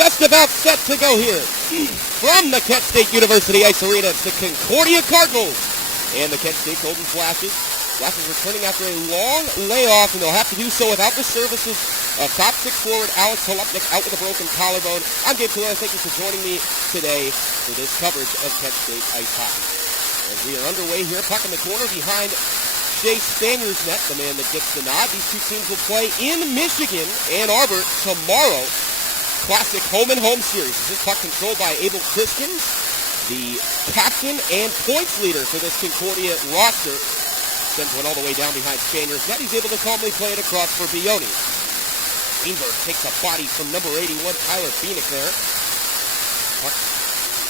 just about set to go here. From the Kent State University Ice Arena, it's the Concordia Cardinals and the Kent State Golden Flashes. Flashes returning after a long layoff, and they'll have to do so without the services of top six forward Alex Holupnik out with a broken collarbone. I'm Gabe Kalera. Thank you for joining me today for this coverage of Kent State ice hockey. As we are underway here, puck in the corner behind Shea Spaniard's net, the man that gets the nod. These two teams will play in Michigan, Ann Arbor, tomorrow. Classic home-and-home series. This puck controlled by Abel Kriskins, the captain and points leader for this Concordia roster. Sends one all the way down behind Spaniard's net. He's able to calmly play it across for Bioni. Greenberg takes a body from number 81, Tyler Phoenix there. Puck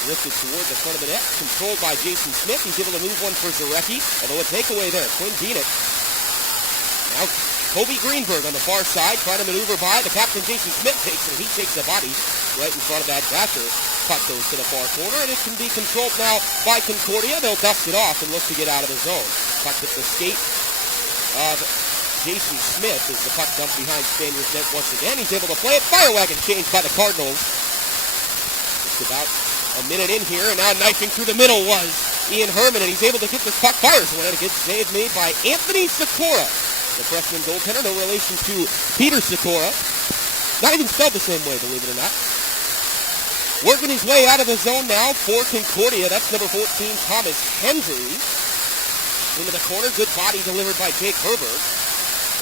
lifted toward the front of the net. Controlled by Jason Smith. He's able to move one for Zarecki. Although a takeaway there. Quinn Beanick. Now Kobe Greenberg on the far side, trying to maneuver by. The captain, Jason Smith, takes it. He takes the body right in front of that dasher. Puck goes to the far corner, and it can be controlled now by Concordia. They'll dust it off and look to get out of the zone. Puck hit the skate of Jason Smith as the puck dumped behind Spaniard's net once again. He's able to play it. Fire wagon changed by the Cardinals. Just about a minute in here, and now knifing through the middle was Ian Herman, and he's able to get this puck. Fires one, and a good save made by Anthony Sikora. The freshman goaltender, no relation to Peter Sikora. Not even spelled the same way, believe it or not. Working his way out of the zone now for Concordia. That's number 14, Thomas Henry. Into the corner, good body delivered by Jake Herberg.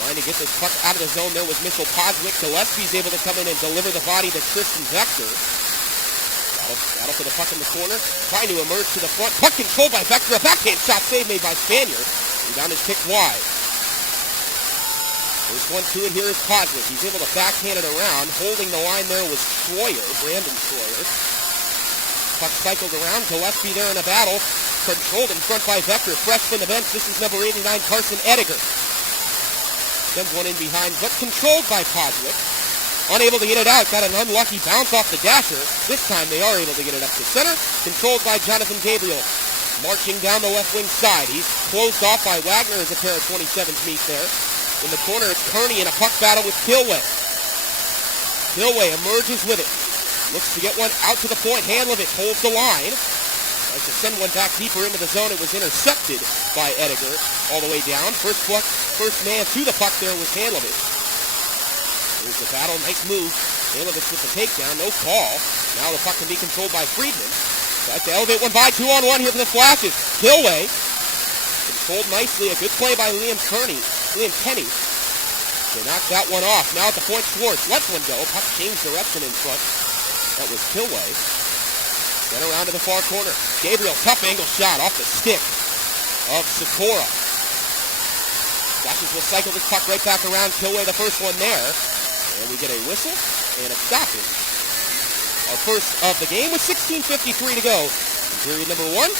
Trying to get this puck out of the zone there was Mitchell Poswick. Gillespie's able to come in and deliver the body to Tristan Vector. Battle for the puck in the corner. Trying to emerge to the front. Puck controlled by Vector. A backhand shot save made by Spaniard. Rebound is kicked wide. There's 1-2, and here is Poswick. He's able to backhand it around. Holding the line there was Schroyer, Brandon Schroyer. Puck cycled around. Gillespie there in a battle. Controlled in front by Vector. Fresh from the bench. This is number 89, Carson Ediger. Sends one in behind, but controlled by Poswick. Unable to get it out. Got an unlucky bounce off the dasher. This time they are able to get it up to center. Controlled by Jonathan Gabriel. Marching down the left wing side. He's closed off by Wagner as a pair of 27s meet there. In the corner, it's Kearney in a puck battle with Kilway. Kilway emerges with it. Looks to get one out to the point. Handlevic holds the line. Tries to send one back deeper into the zone. It was intercepted by Ediger all the way down. First man to the puck there was Handlevic. Here's the battle. Nice move. Handlevic with the takedown. No call. Now the puck can be controlled by Friedman. Tries to elevate one by 2-on-1 here for the Flashes. Kilway. Controlled nicely. A good play by Liam Kenny. They knocked that one off. Now at the point, Schwartz lets one go. Puck changed direction in front. That was Kilway. Then around to the far corner. Gabriel, tough angle shot off the stick of Sikora. Flashes will cycle this puck right back around. Kilway, the first one there. And we get a whistle and a stoppage. Our first of the game with 16:53 to go in period number 1.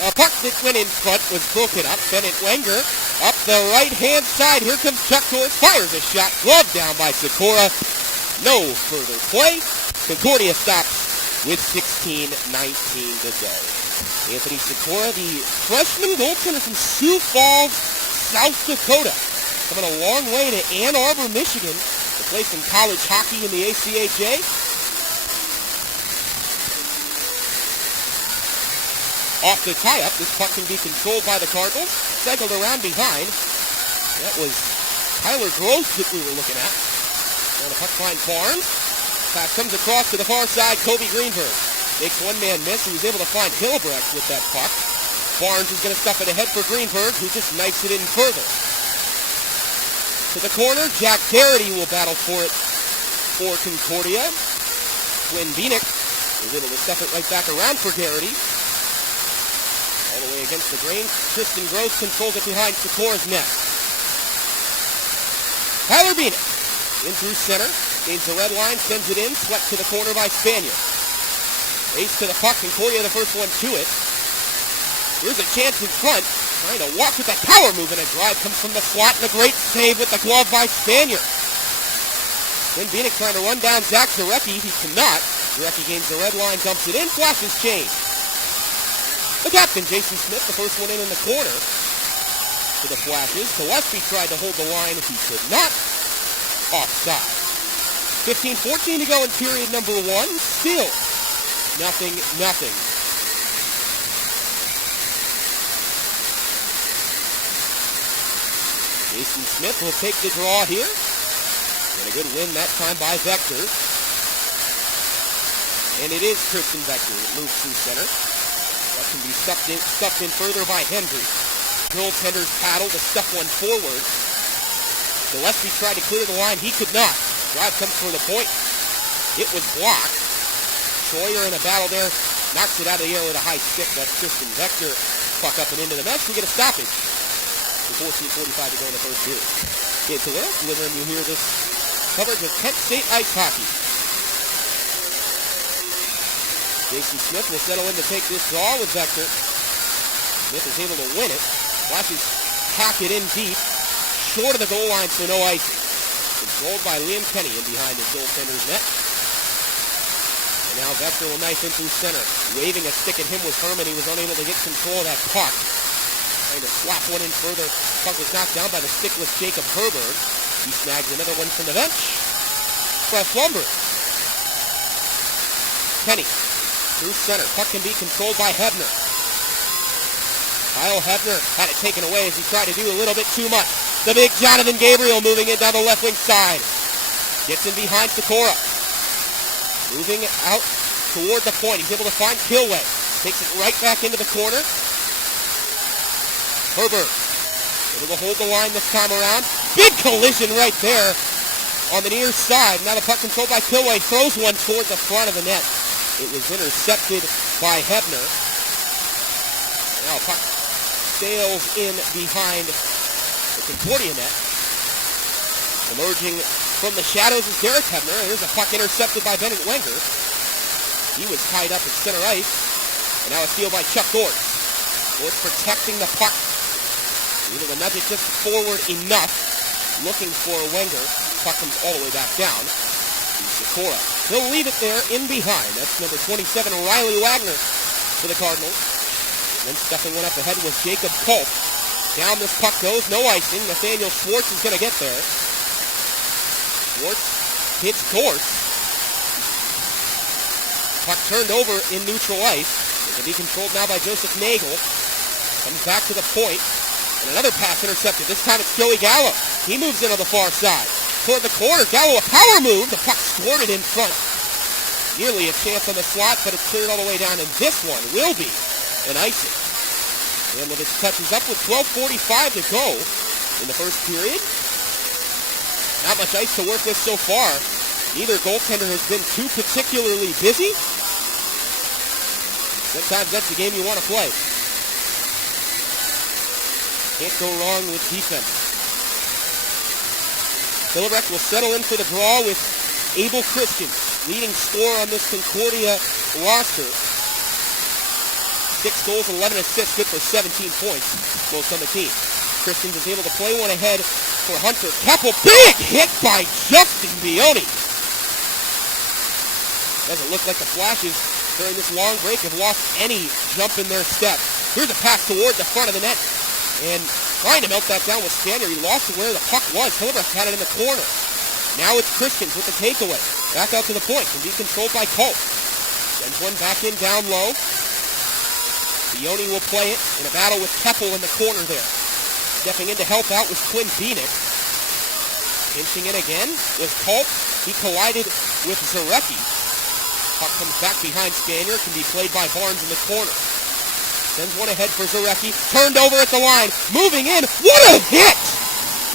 A puck that went in front was broken up. Bennett Wenger up the right-hand side. Here comes Chuck Torres. Fires a shot. Glove down by Sikora. No further play. Concordia stops with 16:19 to go. Anthony Sikora, the freshman goaltender from Sioux Falls, South Dakota, coming a long way to Ann Arbor, Michigan, to play some college hockey in the ACHA. Off the tie-up, this puck can be controlled by the Cardinals. Cycled around behind. That was Tyler Gross that we were looking at. And the puck finds Barnes. Pass comes across to the far side. Kobe Greenberg makes one man miss. He was able to find Hillebrecht with that puck. Barnes is going to stuff it ahead for Greenberg, who just knifes it in further. To the corner, Jack Garrity will battle for it for Concordia. Quinn Beanick is able to stuff it right back around for Garrity. All the way against the grain. Tristan Gross controls it behind Sikora's net. Tyler Beanick in through center. Gains the red line, sends it in. Swept to the corner by Spanier. Race to the puck. Concordia the first one to it. Here's a chance in front. Trying to walk with that power move, and a drive comes from the slot, and a great save with the glove by Spanier. Then Beanick trying to run down Zach Zarecki. He cannot. Zarecki gains the red line, dumps it in, flashes change. The captain, Jason Smith, the first one in the corner for the flashes. Gillespie tried to hold the line. He could not. Offside. 15-14 to go in period number one. Still 0-0. Jason Smith will take the draw here. And a good win that time by Vector. And it is Christian Vector that moves through center. That can be stuffed in further by Hendry. Goaltender's paddle to stuff one forward. Gillespie tried to clear the line. He could not. Drive comes for the point. It was blocked. Schroyer in a battle there. Knocks it out of the air with a high stick. That's Christian Vector. Puck up and into the mesh. We get a stoppage. 14:45 to go in the first period. It's a little delivering you hear this coverage of Kent State ice hockey. Jason Smith will settle in to take this draw with Vector. Smith is able to win it. Flashes hack it in deep. Short of the goal line, so no icing. Controlled by Liam Kenny in behind his goaltender's net. And now Vector will knife in through center. Waving a stick at him was Herman. He was unable to get control of that puck. Trying to slap one in further. Puck was knocked down by the stickless Jacob Herberg. He snags another one from the bench. Press Lumber. Kenny through center. Puck can be controlled by Hebner. Kyle Hebner had it taken away as he tried to do a little bit too much. The big Jonathan Gabriel moving it down the left wing side. Gets in behind Sikora. Moving out toward the point. He's able to find Kilway. Takes it right back into the corner. Herbert able to hold the line this time around. Big collision right there on the near side. Now the puck controlled by Kilway. Throws one toward the front of the net. It was intercepted by Hebner. Now puck sails in behind the Concordia net. Emerging from the shadows is Derek Hebner. Here's a puck intercepted by Bennett Wenger. He was tied up at center ice. And now a steal by Chuck Gortz. Gortz protecting the puck. Able to nudge it just forward enough. Looking for Wenger. Puck comes all the way back down. Sikora. He'll leave it there in behind. That's number 27, Riley Wagner for the Cardinals. Then stuffing one up ahead was Jacob Culp. Down this puck goes. No icing. Nathaniel Schwartz is going to get there. Schwartz hits Gortz. Puck turned over in neutral ice. It can be controlled now by Joseph Nagel. Comes back to the point. And another pass intercepted. This time it's Joey Gallo. He moves in on the far side. Toward the corner. Gallo a power move. The puck squirted in front. Nearly a chance on the slot, but it's cleared all the way down. And this one will be an icing. Ramlovich touches up with 12:45 to go in the first period. Not much ice to work with so far. Neither goaltender has been too particularly busy. Sometimes that's the game you want to play. Can't go wrong with defense. Philibreck will settle in for the draw with Abel Christian, leading scorer on this Concordia roster. 6 goals and 11 assists, good for 17 points, most on the team. Christian is able to play one ahead for Hunter Keppel. Big hit by Justin Bioni. Doesn't look like the Flashes during this long break have lost any jump in their step. Here's a pass toward the front of the net. And trying to melt that down with Spanier. He lost where the puck was. Hilbrecht had it in the corner. Now it's Christians with the takeaway. Back out to the point. Can be controlled by Culp. Sends one back in down low. Bioni will play it in a battle with Keppel in the corner there. Stepping in to help out was Quinn Beanick. Pinching in again was Culp. He collided with Zarecki. Puck comes back behind Spanier. Can be played by Barnes in the corner. Sends one ahead for Zarecki. Turned over at the line. Moving in. What a hit!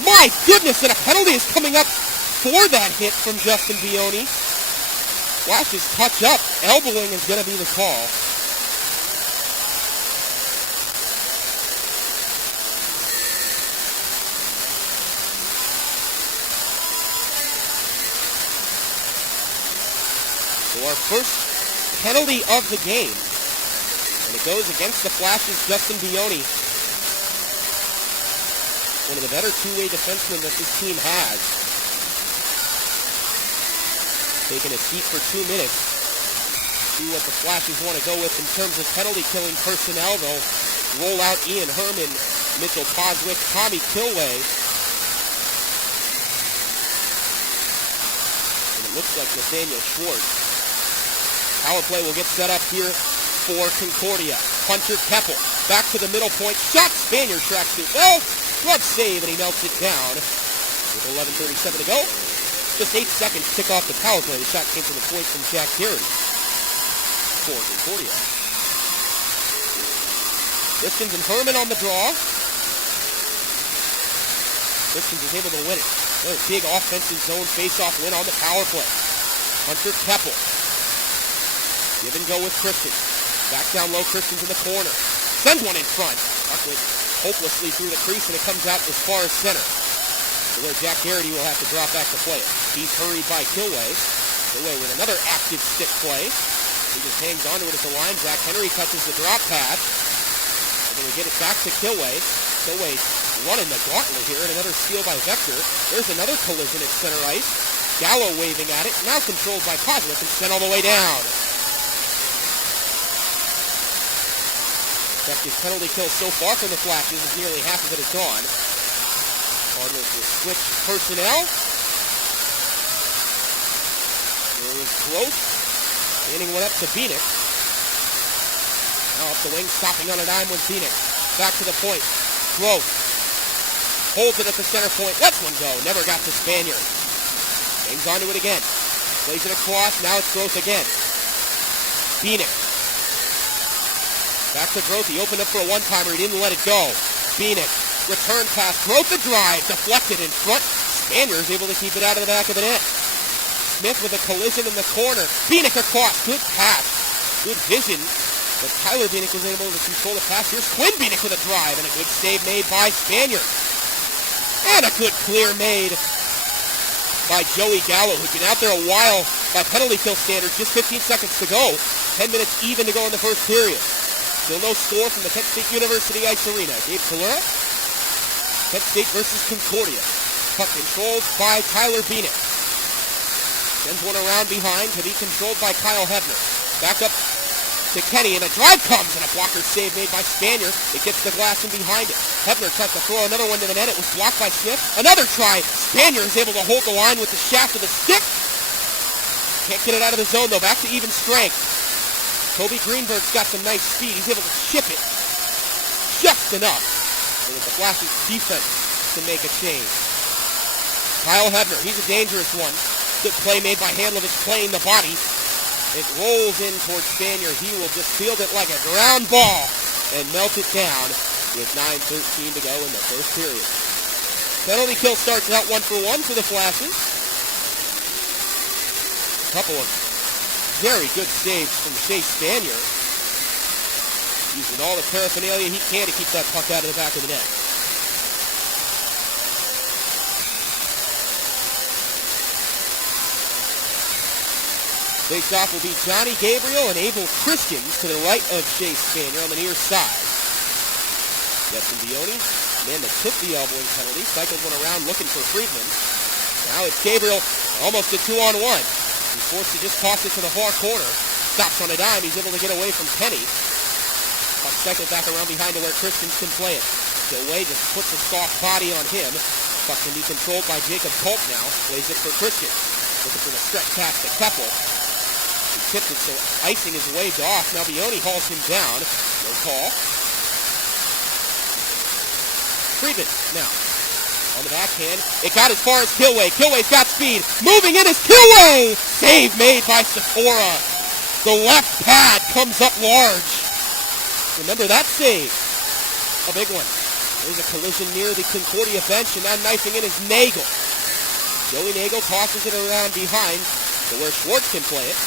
My goodness, and a penalty is coming up before that hit from Justin Vioni. Flashes touch up. Elbowing is going to be the call. So our first penalty of the game. And it goes against the Flashes' Justin Vioni. One of the better two-way defensemen that this team has. Taking a seat for 2 minutes. See what the Flashes want to go with in terms of penalty-killing personnel. They'll roll out Ian Herman, Mitchell Poswick, Tommy Kilway. And it looks like Nathaniel Schwartz. Power play will get set up here for Concordia. Hunter Keppel back to the middle point. Shot. Spaniard tracks it well. Glove save, and he melts it down. With 11:37 to go. Just 8 seconds to tick off the power play. The shot came from the point from Jack Garrity for Concordia. Christians and Herman on the draw. Christians is able to win it. Another big offensive zone face-off win on the power play. Hunter Keppel. Give and go with Christians. Back down low, Christians in the corner. Sends one in front. Puck went hopelessly through the crease, and it comes out as far as center. So where Jack Garrity will have to drop back to play it. He's hurried by Kilway. Kilway with another active stick play. He just hangs onto it at the line. Zach Henry catches the drop pass. And then we get it back to Kilway. Kilway running the gauntlet here, and another steal by Vector. There's another collision at center ice. Gallo waving at it. Now controlled by Poswick and sent all the way down. Effective penalty kill so far from the Flashes is nearly half of it is gone. Cardinals will switch personnel. There is Growth. Handing one up to Beanick. Now up the wing, stopping on a dime with Beanick. Back to the point. Growth. Holds it at the center point. Lets one go. Never got to Spaniard. Hangs onto it again. Plays it across. Now it's Growth again. Beanick. Back to Growth. He opened up for a one-timer. He didn't let it go. Beanick. Return pass. Growth the drive. Deflected in front. Spaniard is able to keep it out of the back of the net. Smith with a collision in the corner. Beanick across. Good pass. Good vision. But Tyler Beanick was able to control the pass. Here's Quinn Beanick with a drive. And a good save made by Spaniard. And a good clear made by Joey Gallo, who's been out there a while by penalty kill standards. Just 15 seconds to go. 10 minutes even to go in the first period. Still no score from the Kent State University Ice Arena. Gabe Calera, Kent State versus Concordia. Puck controlled by Tyler Beanick. Sends one around behind to be controlled by Kyle Hebner. Back up to Kenny, and a drive comes, and a blocker save made by Spaniard. It gets the glass in behind it. Hebner tries to throw another one to the net. It was blocked by Smith. Another try. Spaniard is able to hold the line with the shaft of the stick. Can't get it out of the zone, though. Back to even strength. Toby Greenberg's got some nice speed. He's able to chip it just enough for the Flashes defense to make a change. Kyle Hebner, he's a dangerous one. Good play made by Handlovich playing the body. It rolls in towards Spaniard. He will just field it like a ground ball and melt it down with 9:13 to go in the first period. Penalty kill starts out 1-for-1 for the Flashes. A couple of very good saves from Shea Spaniard. Using all the paraphernalia he can to keep that puck out of the back of the net. Face-off will be Johnny Gabriel and Abel Christians to the right of Shea Spaniard on the near side. Justin Vioni, man that took the elbowing penalty, cycled one around looking for Friedman. Now it's Gabriel, almost a 2-on-1. He's forced to just toss it to the far corner. Stops on a dime. He's able to get away from Kenny. Puck cycled back around behind to where Christians can play it. Kilway just puts a soft body on him. Puck can be controlled by Jacob Culp now. Plays it for Christians. Looking for the stretch pass to Keppel. He tipped it, so icing is waved off. Now Vioni hauls him down. No call. Friedman now. On the backhand, it got as far as Kilway. Kilway's got speed. Moving in is Kilway! Save made by Sephora. The left pad comes up large. Remember that save. A big one. There's a collision near the Concordia bench, and now knifing in is Nagel. Joey Nagel tosses it around behind to where Schwartz can play it.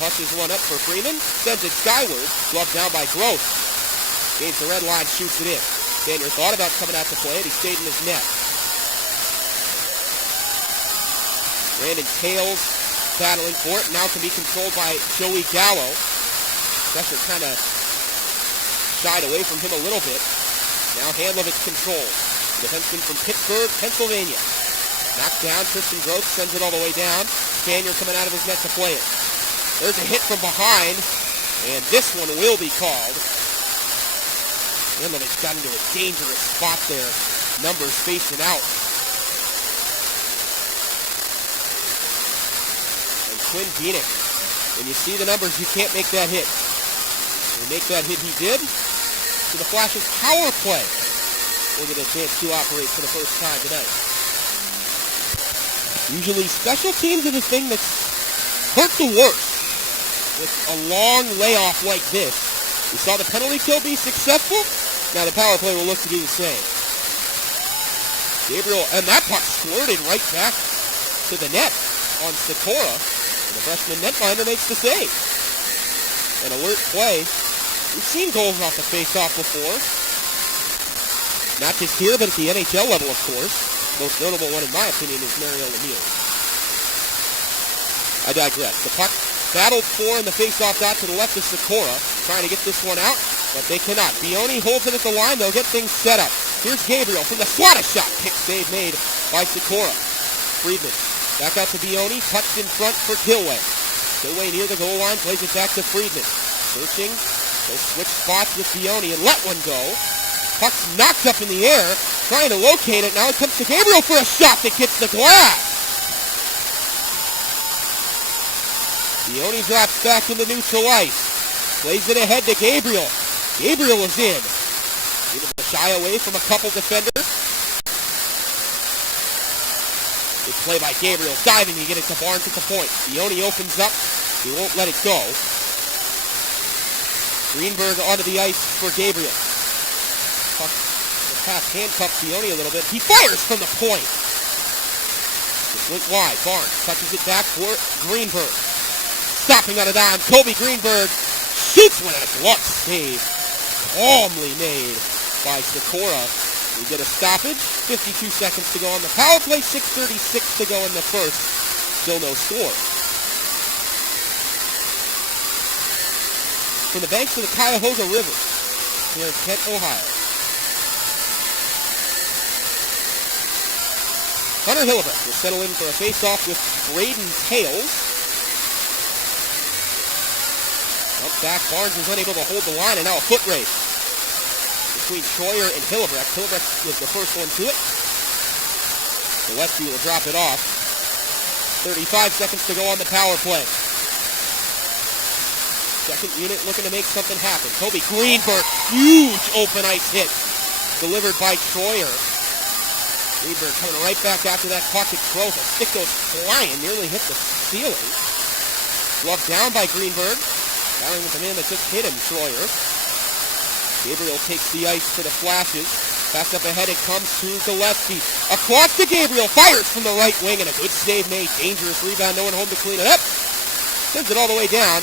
Pushes one up for Freeman, sends it skyward, gloved down by Gross. Gains the red line, shoots it in. Spanier thought about coming out to play it, he stayed in his net. Brandon Tales battling for it, now can be controlled by Joey Gallo. Pressure kind of shied away from him a little bit. Now Handlovich controls. The defenseman from Pittsburgh, Pennsylvania. Knocked down, Christian Gross sends it all the way down. Spanier coming out of his net to play it. There's a hit from behind, and this one will be called. Handlovich got into a dangerous spot there. Numbers facing out. And Quinn Bieniek, when you see the numbers, you can't make that hit. To make that hit he did. To the Flash's power play. We'll get a chance to operate for the first time tonight. Usually special teams are the thing that's hurt the worst. With a long layoff like this. We saw the penalty kill be successful. Now the power play will look to do the same. Gabriel, and that puck squirted right back to the net on Sikora. And the freshman netminder makes the save. An alert play. We've seen goals off the face-off before. Not just here, but at the NHL level, of course. Most notable one, in my opinion, is Mario Lemieux. I digress. The puck battled for in the face-off dot to the left of Sikora, trying to get this one out, but they cannot. Bioni holds it at the line. They'll get things set up. Here's Gabriel from the slotted shot. Kick save made by Sikora. Friedman back out to Bioni. Touched in front for Kilway. Kilway near the goal line. Plays it back to Friedman. Searching. They'll switch spots with Bioni and let one go. Puck's knocked up in the air. Trying to locate it. Now it comes to Gabriel for a shot that gets the glass. Bioni drops back into neutral ice. Plays it ahead to Gabriel. Gabriel is in. Able to shy away from a couple defenders. Good play by Gabriel. Diving to get it to Barnes at the point. Bioni opens up. He won't let it go. Greenberg onto the ice for Gabriel. Puck, the pass handcuffs Bioni a little bit. He fires from the point. Just went wide. Barnes touches it back for Greenberg. Stopping out of dime, Kobe Greenberg shoots one at a glove save. Calmly made by Sikora. We get a stoppage. 52 seconds to go on the power play. 6:36 to go in the first. Still no score. From the banks of the Cuyahoga River here in Kent, Ohio. Hunter Hillebrecht will settle in for a face-off with Braden Tales. Up back, Barnes was unable to hold the line, and now a foot race between Troyer and Hillebrecht. Hillebrecht was the first one to it. Gillespie will drop it off. 35 seconds to go on the power play. Second unit looking to make something happen. Kobe Greenberg, huge open ice hit. Delivered by Troyer. Greenberg coming right back after that puck. It throws. A stick goes flying, nearly hit the ceiling. Gloved down by Greenberg. Battling with the man that just hit him, Troyer. Gabriel takes the ice for the Flashes. Pass up ahead, it comes to Gillespie. Across to Gabriel, fires from the right wing, and a good save made. Dangerous rebound, no one home to clean it up. Sends it all the way down.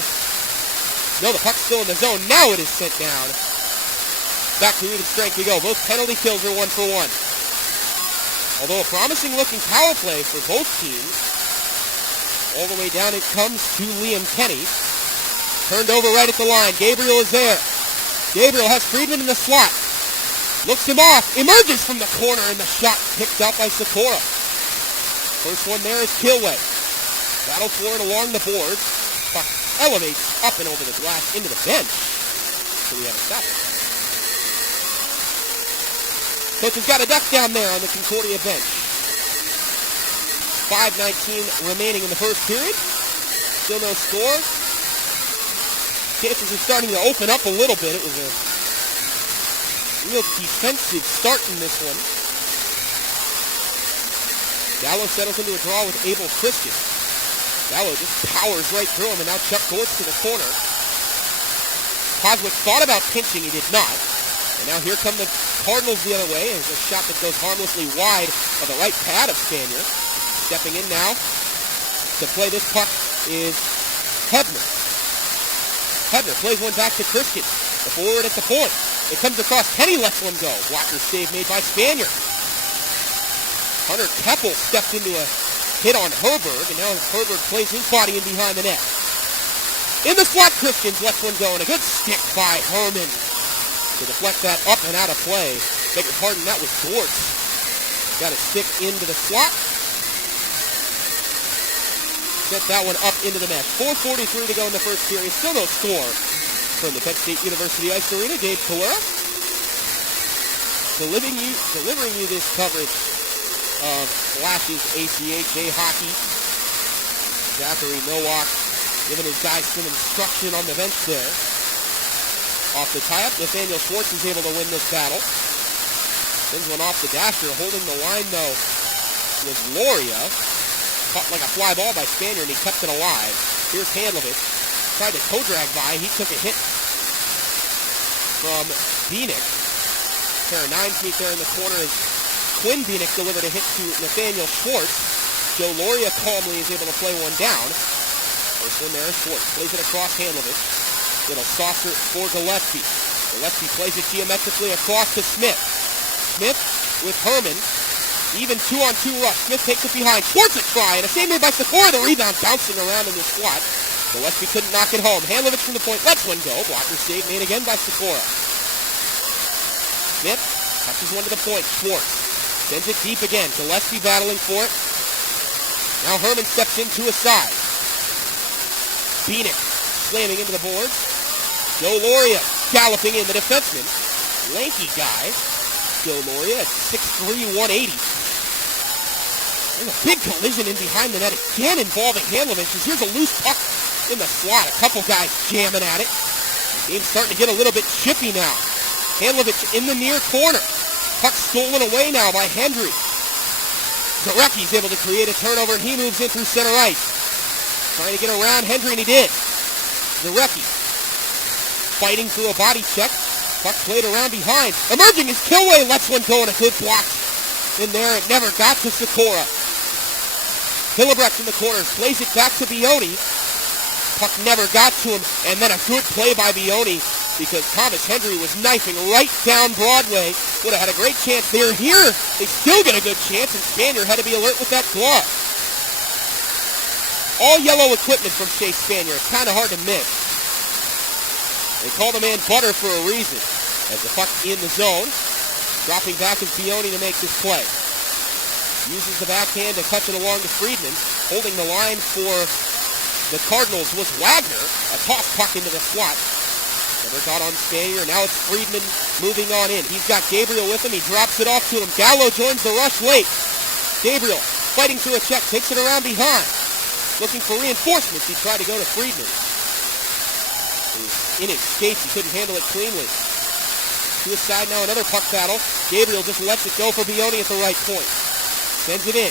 No, the puck's still in the zone. Now it is sent down. Back to even strength we go. Both penalty kills are 1-for-1. Although a promising-looking power play for both teams. All the way down it comes to Liam Kenny. Turned over right at the line. Gabriel is there. Gabriel has Friedman in the slot. Looks him off. Emerges from the corner, and the shot picked up by Sikora. First one there is Kilway. Battle for it along the boards. Puck elevates up and over the glass into the bench. So we have a stop. Coach has got a duck down there on the Concordia bench. 5:19 remaining in the first period. Still no score. Chances are starting to open up a little bit. It was a real defensive start in this one. Gallo settles into a draw with Abel Christian. Gallo just powers right through him, and now Chuck Gortz to the corner. Coswick thought about pinching, he did not. And now here come the Cardinals the other way. There's a shot that goes harmlessly wide of the right pad of Spanier. Stepping in now to play this puck is Hebner. Hebner plays one back to Christian. The forward at the point. It comes across. Kenny lets one go. Blocker save made by Spanier. Hunter Keppel stepped into a hit on Herberg, and now Herberg plays his body in behind the net. In the slot, Christians lets one go, and a good stick by Herman to deflect that up and out of play. Beg your pardon, that was Gortz. Got a stick into the slot. Set that one up into the mesh. 4:43 to go in the first period. Still no score from the Kent State University Ice Arena. Gabe Kalura delivering you this coverage of Flashes ACHA hockey. Zachary Nowak giving his guys some instruction on the bench there. Off the tie-up, Nathaniel Schwartz is able to win this battle. Sends one off the dasher. Holding the line, though, was Loria. Caught like a fly ball by Spanier, and he kept it alive. Here's Handlovich. Tried to toe-drag by. He took a hit from Bieniek. Pair of nines meet there in the corner as Quinn Bieniek delivered a hit to Nathaniel Schwartz. Joe Loria calmly is able to play one down. First one there is Schwartz. Plays it across Handlovich. Little softer for Gillespie. Gillespie plays it geometrically across to Smith. Smith with Herman. Even 2-on-2 rush. Smith takes it behind. Schwartz a try, and a save made by Sikora. The rebound bouncing around in the slot. Gillespie couldn't knock it home. Handlovich from the point. Lets one go. Blocker save made again by Sikora. Smith touches one to the point. Schwartz sends it deep again. Gillespie battling for it. Now Herman steps in to a side. Bieniek slamming into the boards. Joe Loria galloping in, the defenseman. Lanky guy. Joe Loria at 6'3", 180. There's a big collision in behind the net again involving Handlovich. Here's a loose puck in the slot. A couple guys jamming at it. The game's starting to get a little bit chippy now. Handlovich in the near corner. Puck stolen away now by Hendry. Zarecki's able to create a turnover, and he moves in through center ice. Trying to get around Hendry, and he did. Zarecki fighting through a body check. Puck played around behind. Emerging is Kilway. Lets one go, and a good block in there. It never got to Sikora. Hillebrecht in the corners plays it back to Bioni. Puck never got to him, and then a good play by Bioni because Thomas Hendry was knifing right down Broadway. Would have had a great chance there. Here, they still get a good chance, and Spanier had to be alert with that glove. All yellow equipment from Shea Spanier. It's kind of hard to miss. They call the man Butter for a reason. As the puck in the zone. Dropping back is Bioni to make this play. Uses the backhand to touch it along to Friedman. Holding the line for the Cardinals was Wagner. A toss puck into the slot. Never got on Spanier. Now it's Friedman moving on in. He's got Gabriel with him. He drops it off to him. Gallo joins the rush late. Gabriel fighting through a check. Takes it around behind. Looking for reinforcements. He tried to go to Friedman. In his skates. He couldn't handle it cleanly. To his side now, another puck battle. Gabriel just lets it go for Bioni at the right point. Sends it in.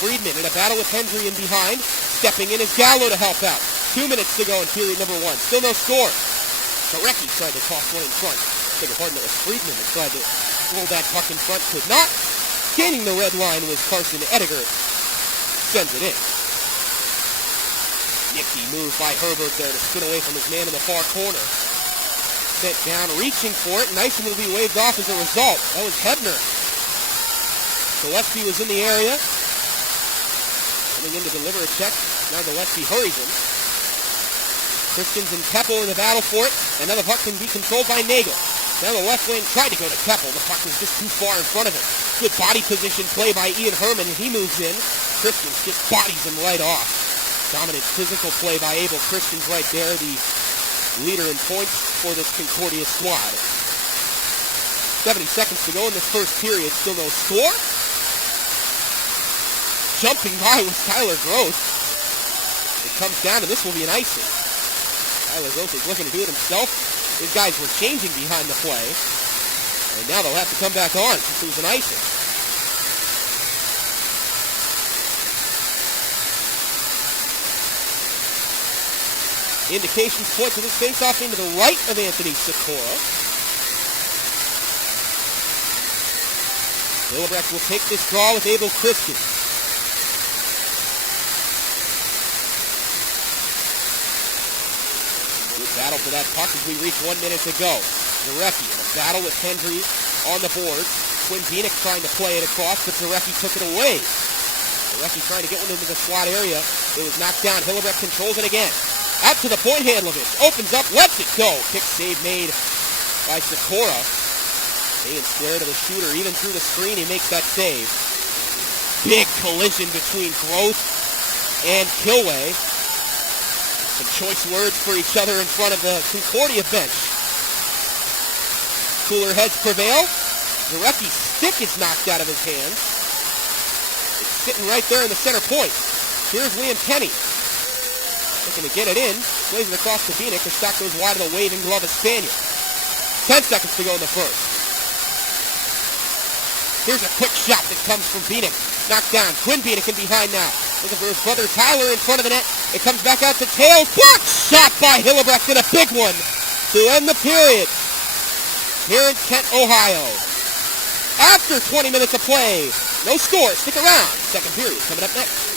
Friedman in a battle with Hendry in behind. Stepping in is Gallo to help out. 2 minutes to go in period number one. Still no score. Zarecki tried to toss one in front. Beg your pardon, it was Friedman that tried to roll that puck in front. Could not. Gaining the red line was Carson Ediger. Sends it in. Nicky moved by Herberg there to spin away from his man in the far corner. Sent down, reaching for it. Nyssen will be waved off as a result. That was Hebner. Gillespie was in the area. Coming in to deliver a check. Now Gillespie hurries him. Christians and Keppel in the battle for it. And now the puck can be controlled by Nagel. Down the left wing, tried to go to Keppel. The puck was just too far in front of him. Good body position play by Ian Herman, and he moves in. Christians just bodies him right off. Dominant physical play by Abel Christians right there, the leader in points for this Concordia squad. 70 seconds to go in this first period. Still no score. Jumping by was Tyler Gross. It comes down, and this will be an icing. Tyler Gross is looking to do it himself. His guys were changing behind the play. And now they'll have to come back on since it was an icing. Indications point to this face-off into the right of Anthony Sikora. Hillebrecht will take this draw with Abel Christian. Good battle for that puck as we reach 1 minute to go. Zarecki in a battle with Hendry on the boards. Quinn Bienick trying to play it across, but Zarecki took it away. Zarecki trying to get one into the slot area. It was knocked down. Hillebrecht controls it again. Out to the point, Handlovich. Opens up, lets it go. Kick save made by Sikora. Staying square to the shooter. Even through the screen, he makes that save. Big collision between Groth and Kilway. Some choice words for each other in front of the Concordia bench. Cooler heads prevail. Zarecki's stick is knocked out of his hand. It's sitting right there in the center point. Here's Liam Kenny. Looking to get it in. Plays it across to Bienick. The shot goes wide of the waving glove of Spaniard. 10 seconds to go in the first. Here's a quick shot that comes from Bienick. Knocked down. Quinn Bienick in behind now. Looking for his brother Tyler in front of the net. It comes back out to Tails. Blocked shot by Hillebrecht and a big one to end the period here in Kent, Ohio. After 20 minutes of play, no score. Stick around. Second period coming up next.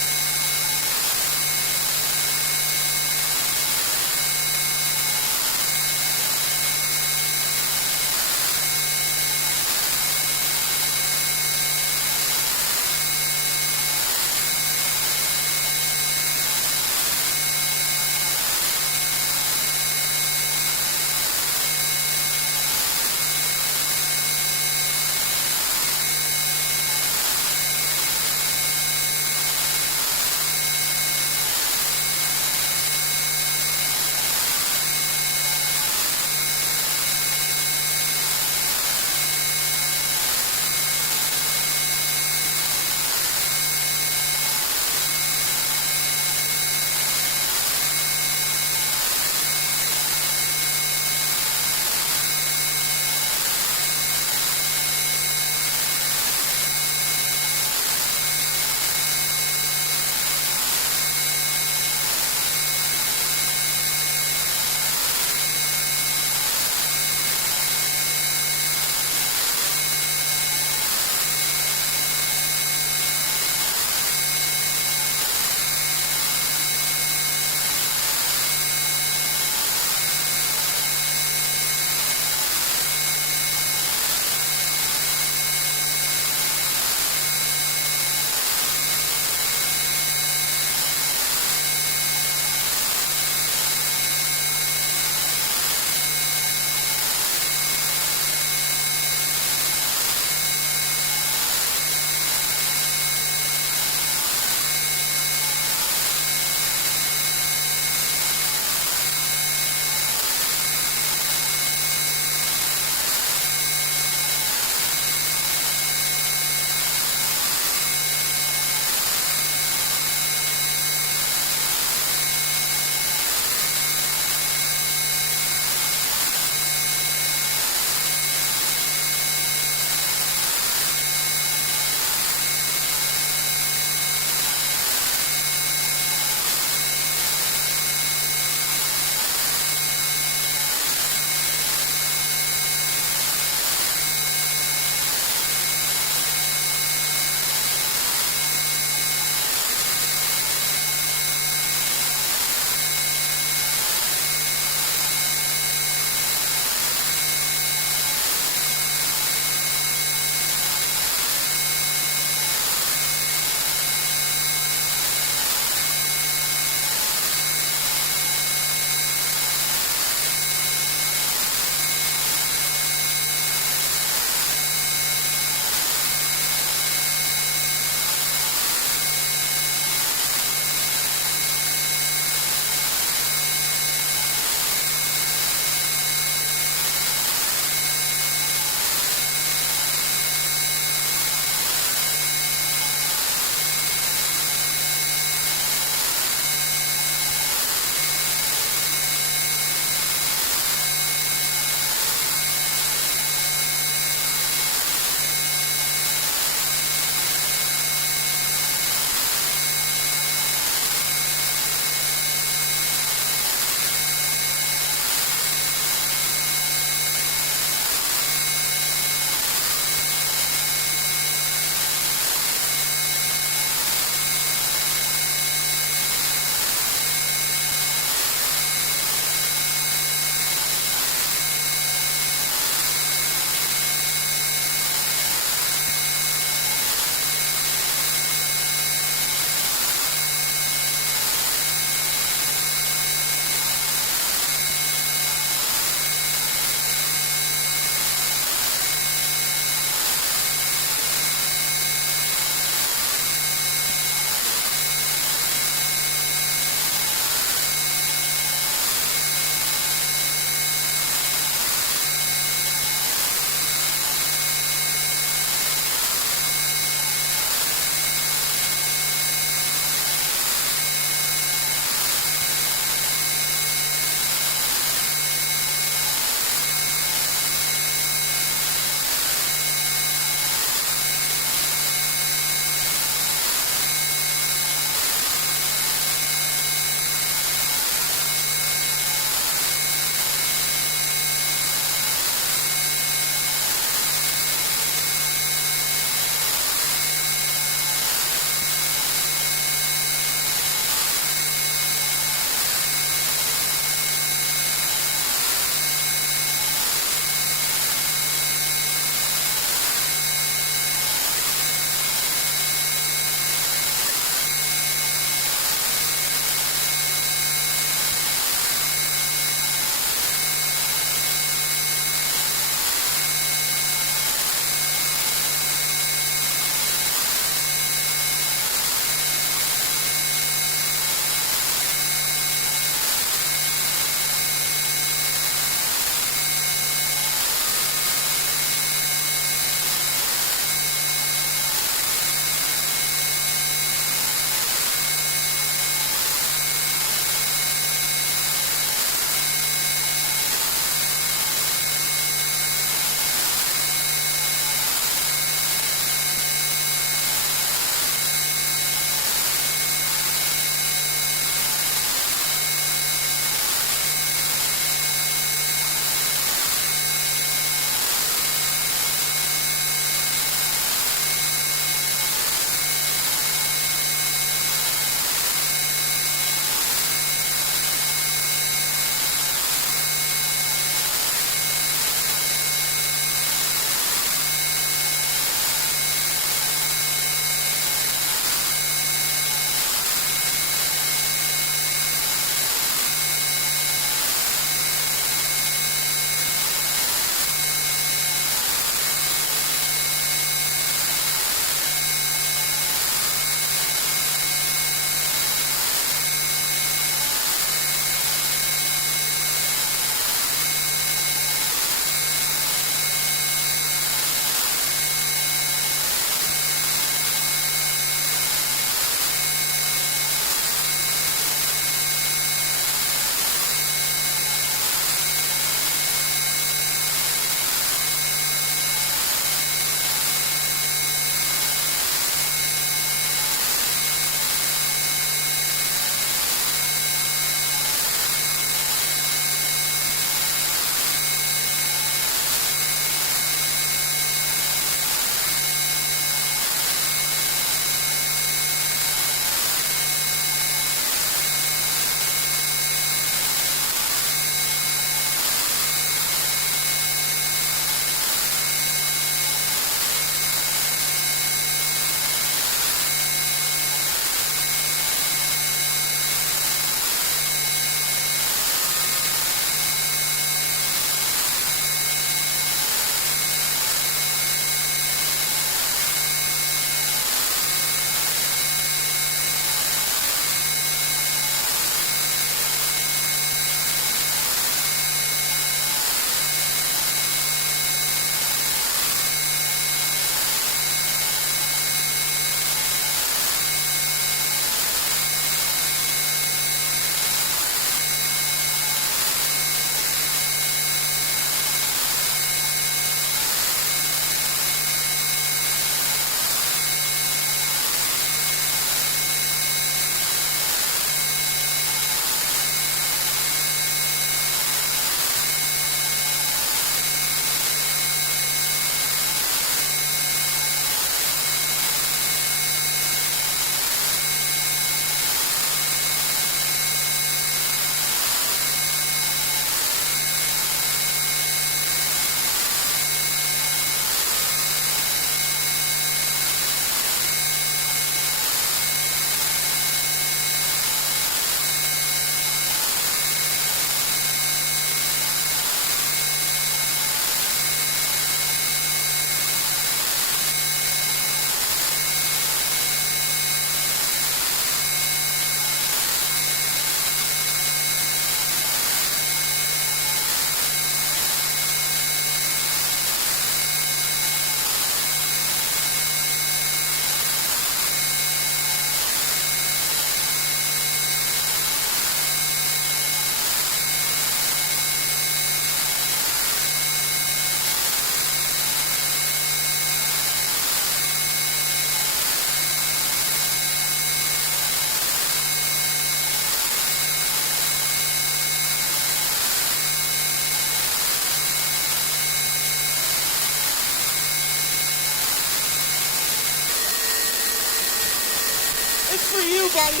It's for you, buddy.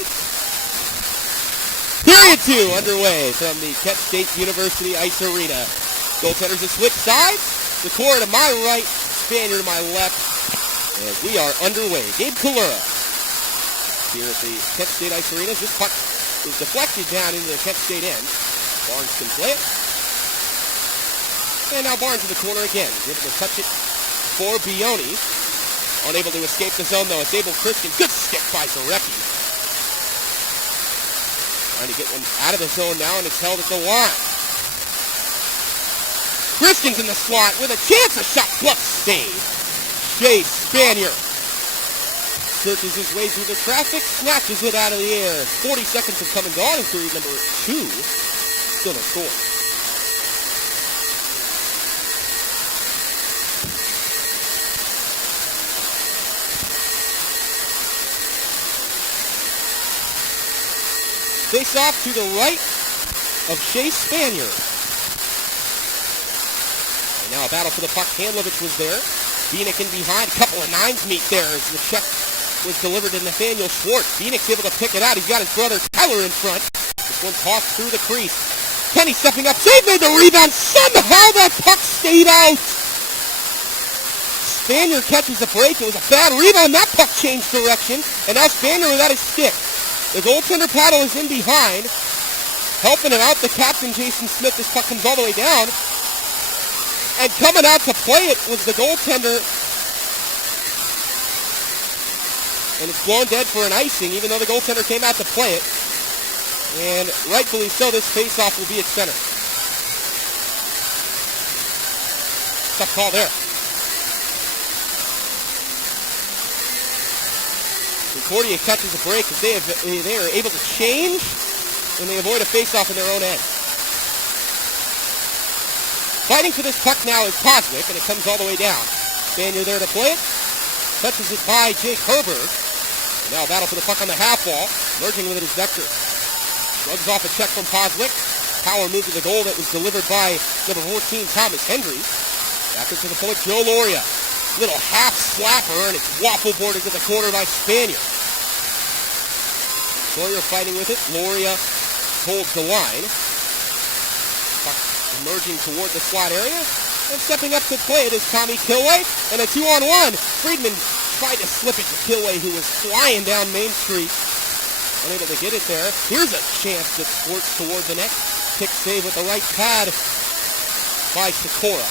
Period 2 underway from the Kent State University Ice Arena. Goaltenders have switched sides. Secor to my right, Spanier to my left. And we are underway. Gabe Kalura here at the Kent State Ice Arena. This puck is deflected down into the Kent State end. Barnes can play it. And now Barnes in the corner again. Able to touch it for Bioni. Unable to escape the zone, though. It's Abel Christian. Good stick by Zarecki. Trying to get one out of the zone now, and it's held at the line. Christian's in the slot with a chance. A shot. Glove save. Shea Spanier searches his way through the traffic, snatches it out of the air. 40 seconds have come and gone in period number 2. Still no score. Face off to the right of Shea Spanier. And now a battle for the puck. Handlovich was there. Bieniek in behind. A couple of nines meet there as the check was delivered to Nathaniel Schwartz. Bieniek's able to pick it out. He's got his brother Tyler in front. This one tossed through the crease. Kenny stepping up. Save made the rebound. Somehow that puck stayed out. Spanier catches a break. It was a bad rebound. That puck changed direction. And now Spanier without his stick. The goaltender paddle is in behind. Helping him out, the captain, Jason Smith. This puck comes all the way down. And coming out to play it was the goaltender. And it's blown dead for an icing, even though the goaltender came out to play it. And rightfully so, this faceoff will be at center. Tough call there. Concordia catches a break as they are able to change, and they avoid a face-off in their own end. Fighting for this puck now is Poswick, and it comes all the way down. Spanier there to play it. Touches it by Jake Herberg. Now a battle for the puck on the half wall. Merging with it is Vector. Shrugs off a check from Poswick. Power move to the goal that was delivered by number 14, Thomas Hendry. After to the point, Joe Loria. Little half slapper, and it's waffle boarded to the corner by Spanier. Sawyer fighting with it. Loria holds the line. Puck emerging toward the slot area. And stepping up to play it is Tommy Kilway. And a 2-on-1. Friedman tried to slip it to Kilway, who was flying down Main Street. Unable to get it there. Here's a chance that squirts toward the net. Pick save with the right pad by Sikora.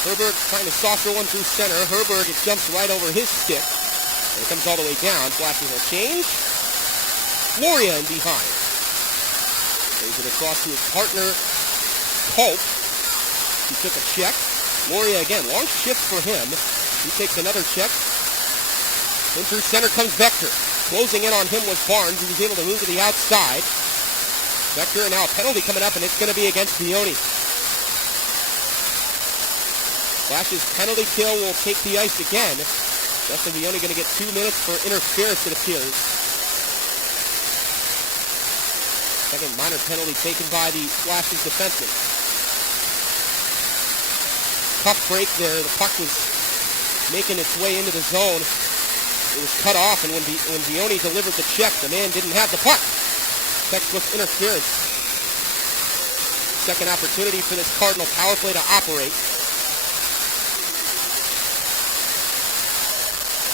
Herberg trying to saucer one through center. Herberg, it jumps right over his stick. And it comes all the way down. Flashes will change. Loria in behind. Brings it across to his partner, Pope. He took a check. Loria again, long shift for him. He takes another check. In through center comes Vector. Closing in on him was Barnes, who was able to move to the outside. Vector, and now a penalty coming up, and it's going to be against Bioni. Flash's penalty kill will take the ice again. Justin Bioni going to get 2 minutes for interference, it appears. Second minor penalty taken by the Flash's defenseman. Tough break there. The puck was making its way into the zone. It was cut off, and when Bioni delivered the check, the man didn't have the puck. Textbook interference. Second opportunity for this Cardinal power play to operate.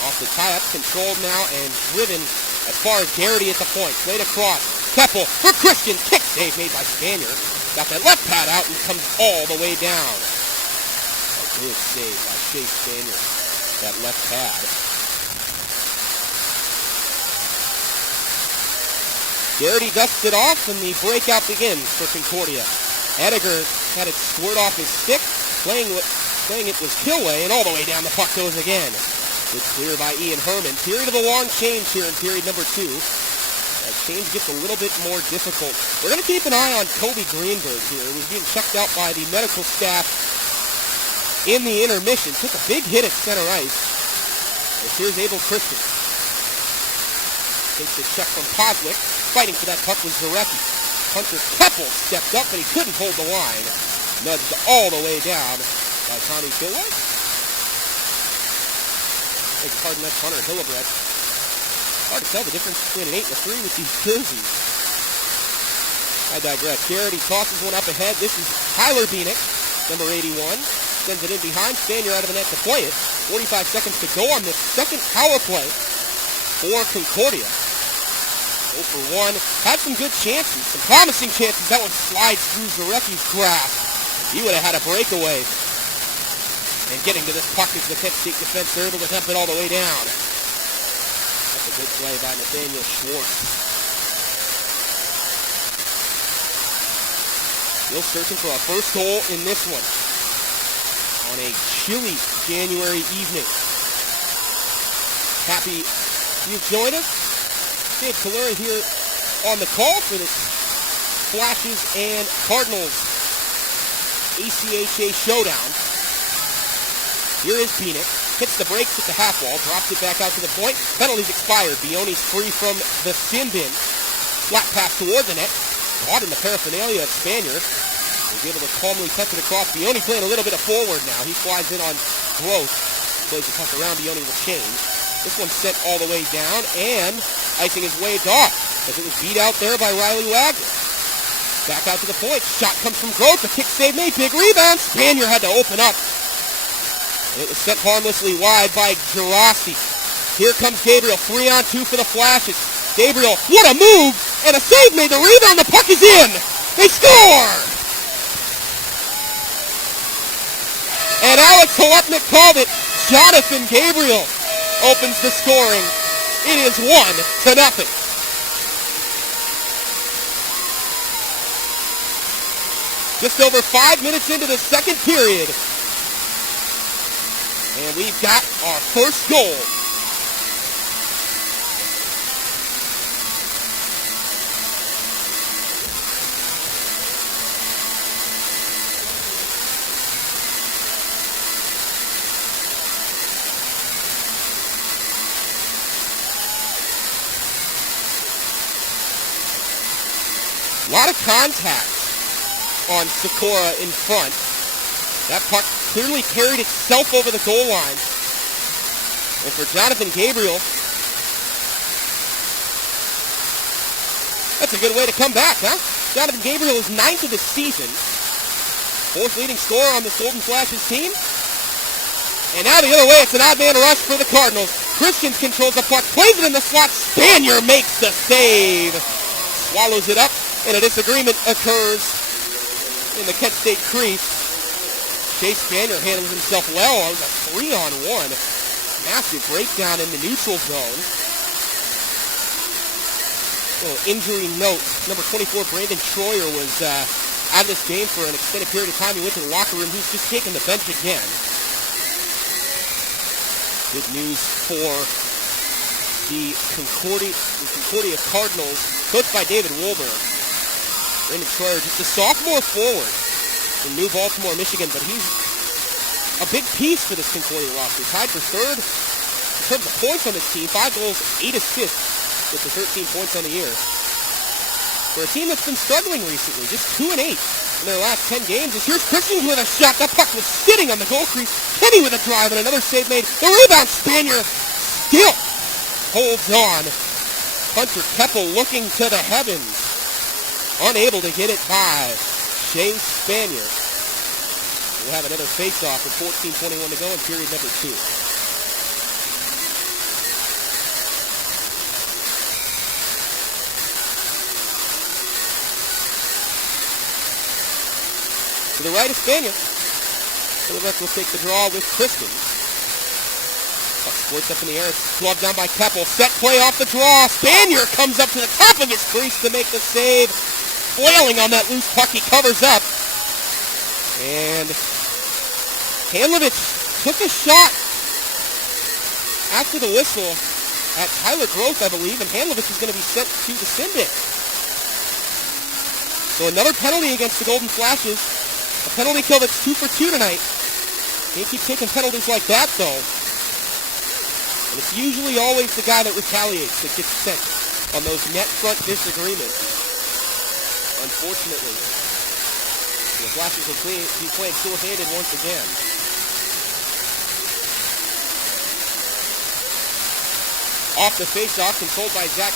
Off the tie-up, controlled now, and driven as far as Garrity at the point. Played across. Keppel for Christian. Kick save made by Spanier. Got that left pad out and comes all the way down. A good save by Shea Spanier. That left pad. Garrity dusts it off, and the breakout begins for Concordia. Ediger had it squirt off his stick. Playing it was Kilway, and all the way down the puck goes again. It's clear by Ian Herman. Period of a long change here in period number 2. That change gets a little bit more difficult. We're going to keep an eye on Kobe Greenberg here. He was being checked out by the medical staff in the intermission. Took a big hit at center ice. And here's Abel Christian. Takes a check from Poswick. Fighting for that puck was Zarecki. Hunter Keppel stepped up, but he couldn't hold the line. Nudged all the way down by Tommy Kilway. Big pardon, that's Hunter Hillebrecht. Hard to tell the difference between an 8 and a 3 with these jerseys. I digress. Garrity tosses one up ahead. This is Tyler Bieniek, number 81. Sends it in behind. Spanier out of the net to play it. 45 seconds to go on this second power play for Concordia. 0 for 1. Had some good chances, some promising chances. That one slides through Zarecki's grasp. He would have had a breakaway. And getting to this puck is the Kent State defense. They're able to dump it all the way down. That's a good play by Nathaniel Schwartz. Still searching for a first goal in this one on a chilly January evening. Happy you've joined us. Dave Kalura here on the call for this Flashes and Cardinals ACHA showdown. Here is Bieniek. Hits the brakes at the half wall. Drops it back out to the point. Penalties expired. Bione's free from the sin bin. Flat pass toward the net. Caught in the paraphernalia of Spanier. He's able to calmly touch it across. Bione playing a little bit of forward now. He slides in on Gross. Plays the puck around. Bione will change. This one's sent all the way down, and icing is waved off as it was beat out there by Riley Wagner. Back out to the point. Shot comes from Gross. A kick save made. Big rebound. Spanier had to open up. And it was sent harmlessly wide by Gerasi. Here comes Gabriel. 3-on-2 for the Flashes. Gabriel, what a move! And a save made. The rebound. The puck is in. They score! And Alex Holupnik called it. Jonathan Gabriel opens the scoring. It is 1-0. Just over 5 minutes into the second period. And we've got our first goal. A lot of contact on Sikora in front. That puck clearly carried itself over the goal line. And for Jonathan Gabriel, that's a good way to come back, huh? Jonathan Gabriel is 9th of the season. 4th leading scorer on this Golden Flashes team. And now the other way, it's an odd man rush for the Cardinals. Christians controls the puck, plays it in the slot. Spanier makes the save. Swallows it up. And a disagreement occurs in the Kent State crease. Chase Spanier handles himself well. It was a 3-on-1. Massive breakdown in the neutral zone. Little injury note. Number 24, Brandon Troyer, was out of this game for an extended period of time. He went to the locker room. He's just taken the bench again. Good news for the Concordia Cardinals, coached by David Wolberg. Brandon Troyer, just a sophomore forward in New Baltimore, Michigan, but he's a big piece for this Concordia roster. Tied for third in terms of points on this team. 5 goals, 8 assists with the 13 points on the year. For a team that's been struggling recently, just 2-8 in their last 10 games. Here's Christians with a shot. That puck was sitting on the goal crease. Kenny with a drive and another save made. The rebound, Spanier still holds on. Hunter Keppel looking to the heavens. Unable to get it by Shane Spanier. We'll have another face-off with 14:21 to go in period number 2. To the right of Spanier. Silverbeck will take the draw with Kristen. Puck squirts up in the air. It's gloved down by Keppel. Set play off the draw. Spanier comes up to the top of his crease to make the save. Flailing on that loose puck, he covers up. And Hanlovich took a shot after the whistle at Tyler Groth, I believe, and Hanlovich is going to be sent to the sin bin. So another penalty against the Golden Flashes. A penalty kill that's 2 for 2 tonight. Can't keep taking penalties like that, though. And it's usually always the guy that retaliates that gets sent on those net front disagreements. Unfortunately, the Flashes will be playing short-handed once again. Off the face-off, controlled by Zach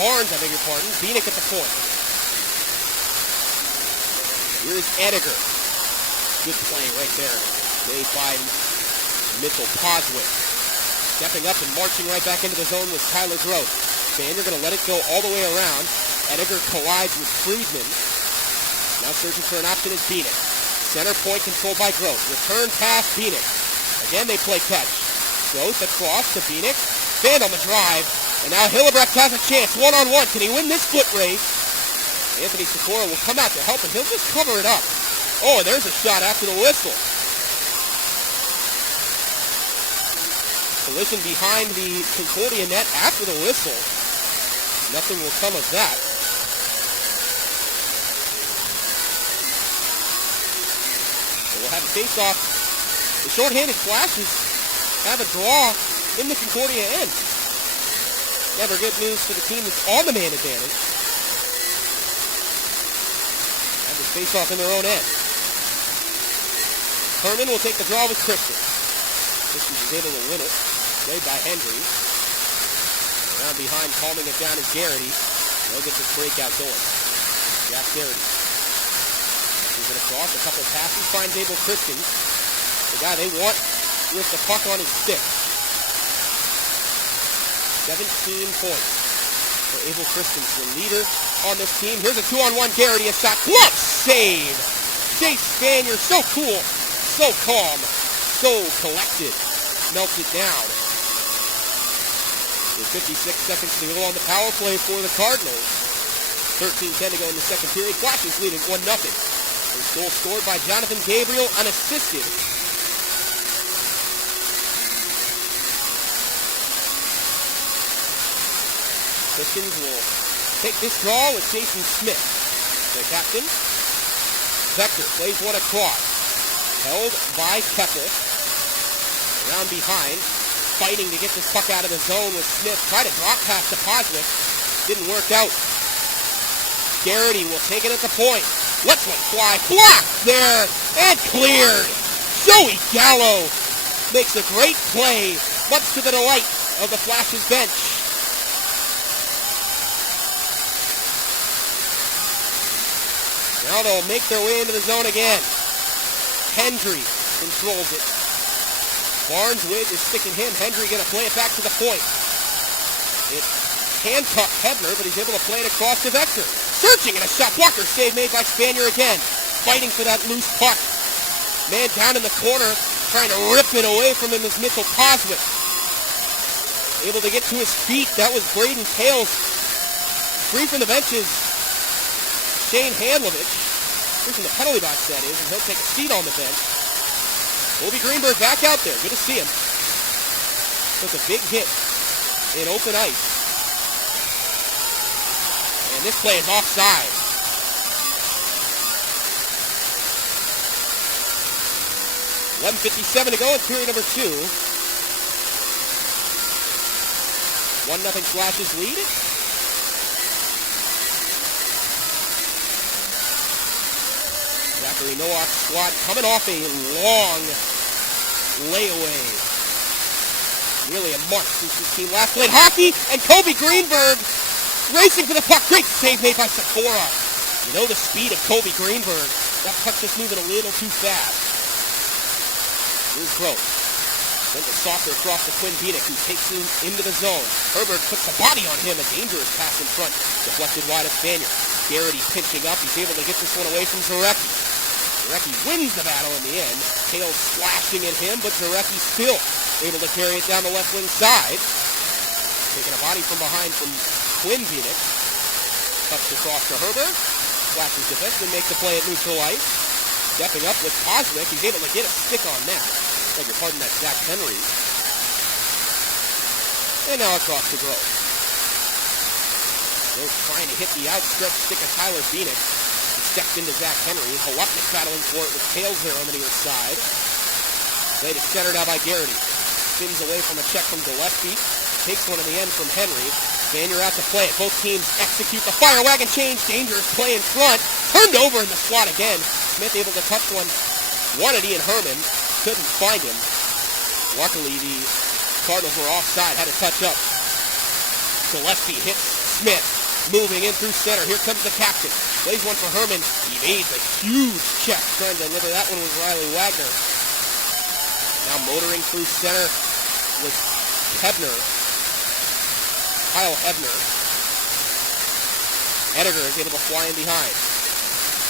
Barnes, I beg your pardon. Bieniek at the point. Here's Ediger. Good play right there. Made by Mitchell Poswick. Stepping up and marching right back into the zone with Tyler Groth. Spanier going to let it go all the way around. Ediger collides with Friedman. Now searching for an option is Bieniek. Center point controlled by Groth. Return pass, Bieniek. Again, they play catch. Groth across to Bieniek. Fan on the drive. And now Hillebrecht has a chance. One-on-one. Can he win this foot race? Anthony Sikora will come out to help him. He'll just cover it up. Oh, and there's a shot after the whistle. Collision behind the Concordia net after the whistle. Nothing will come of that. So we'll have a face-off. The shorthanded Flashes have a draw in the Concordia end. Never good news for the team that's on the man advantage. Have this face-off in their own end. Herman will take the draw with Christian. Christian is able to win it. Played by Hendry. Around behind, calming it down is Garrity. They'll get this breakout going. Jack Garrity. Moves it across. A couple passes. Finds Abel Christian. The guy they want with the puck on his stick. 17 points for Abel Christensen, the leader on this team. Here's a 2-on-1 Garrity, a shot. Glove save! Chase Spanier, so cool, so calm, so collected. Melts it down. With 56 seconds to go on the power play for the Cardinals. 13-10 to go in the second period. Flashes leading 1-0. This goal scored by Jonathan Gabriel, unassisted. Christians will take this draw with Jason Smith, the captain. Vector plays one across. Held by Keppel. Around behind. Fighting to get this puck out of the zone with Smith. Try to drop pass to Poswick. Didn't work out. Garrity will take it at the point. Lets one fly. Blocked there. And cleared. Joey Gallo makes a great play. Much to the delight of the Flashes bench. Now they'll make their way into the zone again. Hendry controls it. Barnes is sticking him. Hendry going to play it back to the point. It handcuffed Hebner, but he's able to play it across to Vector. Searching and a shot blocker save made by Spanier again. Fighting for that loose puck. Man down in the corner, trying to rip it away from him is Mitchell Poswick. Able to get to his feet. That was Braden Tales. Free from the benches. Shane Handlovich, free from the penalty box that is, and he'll take a seat on the bench. Obi Greenberg back out there. Good to see him. Took a big hit in open ice. And this play is offside. .11:57 to go in period number 2. 1-0 Flashes lead. Zachary Nowak's squad coming off a long layaway. Nearly a month since this team last played hockey, and Kobe Greenberg racing for the puck. Great save made by Sikora. You know the speed of Kobe Greenberg. That puck's just moving a little too fast. Here's Groth. Sends a softer across to Quinn Bieniek, who takes him into the zone. Herbert puts the body on him. A dangerous pass in front. Deflected wide of Spanier. Garrity pinching up. He's able to get this one away from Zarecki. Zarecki wins the battle in the end. Tails slashing at him, but Zarecki still able to carry it down the left wing side. Taking a body from behind from Quinn Bieniek. Cuts across to Herbert. Flashes defenseman makes the play at neutral ice. Stepping up with Poswick. He's able to get a stick on that. Beg your pardon, that's Zach Henry. And now across to Groth. Groth trying to hit the outstretched stick of Tyler Bieniek. He steps into Zach Henry. Holupnik battling for it with Tails there on the near side. Played it center now by Garrity. Spins away from a check from Gillespie. Takes one in the end from Henry. Spanier out to play it. Both teams execute the fire wagon change. Dangerous play in front. Turned over in the slot again. Smith able to touch one. Wanted Ian Herman. Couldn't find him. Luckily, the Cardinals were offside, had to touch up. Gillespie hits Smith, moving in through center. Here comes the captain. Plays one for Herman. He made a huge check, trying to deliver that one with Riley Wagner. Now motoring through center was Hebner. Kyle Hebner. Editor is able to fly in behind.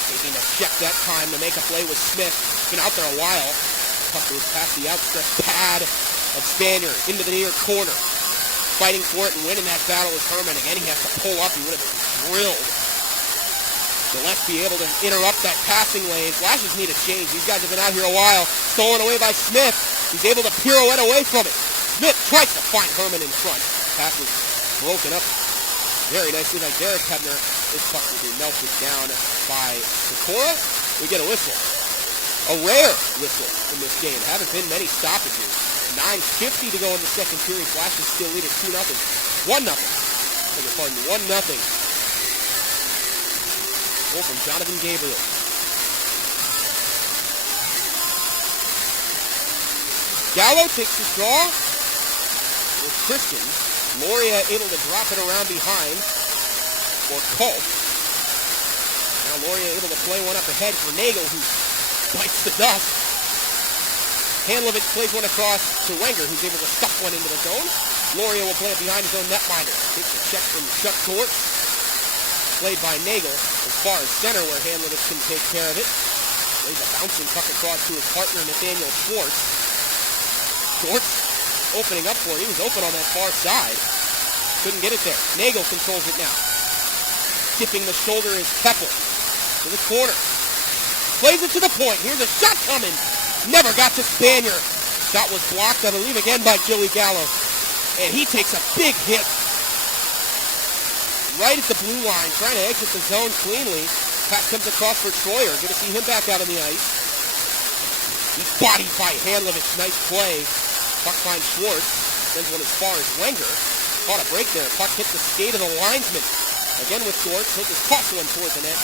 Taking a check that time to make a play with Smith. Been out there a while. Puck was past the outstretched pad of Spanier into the near corner. Fighting for it and winning that battle is Herman. Again, he has to pull up. He would have been drilled. Gillespie able to interrupt that passing lane. Flashes need a change. These guys have been out here a while. Stolen away by Smith. He's able to pirouette away from it. Smith tries to find Herman in front. Pass was broken up very nicely by Derek Hebner. This puck will be melted down by Sikora. We get a whistle. A rare whistle in this game. Haven't been many stoppages. 9:50 to go in the second period. Flashes still lead at 2-0. 1-0. Beg your pardon, 1-0. Goal from Jonathan Gabriel. Gallo takes the draw with Christian. Loria able to drop it around behind for Culp. Now Loria able to play one up ahead for Nagel, who bites the dust. Handlovich plays one across to Wenger, who's able to stuff one into the zone. Loria will play it behind his own netminder. Takes a check from Chuck Torts. Played by Nagel as far as center, where Handlovich can take care of it. Plays a bouncing puck across to his partner, Nathaniel Schwartz. Schwartz opening up for it. He was open on that far side. Couldn't get it there. Nagel controls it now. Tipping the shoulder is Keppel to the corner. Plays it to the point. Here's a shot coming. Never got to Spanier. Shot was blocked, I believe, again by Joey Gallo. And he takes a big hit right at the blue line, trying to exit the zone cleanly. Pass comes across for Troyer. Good to see him back out on the ice. He's bodied by Handlovich. Nice play. Puck finds Schwartz. Sends one as far as Wenger. Caught a break there. Puck hit the skate of the linesman. Again with Schwartz. He'll just toss one toward the net.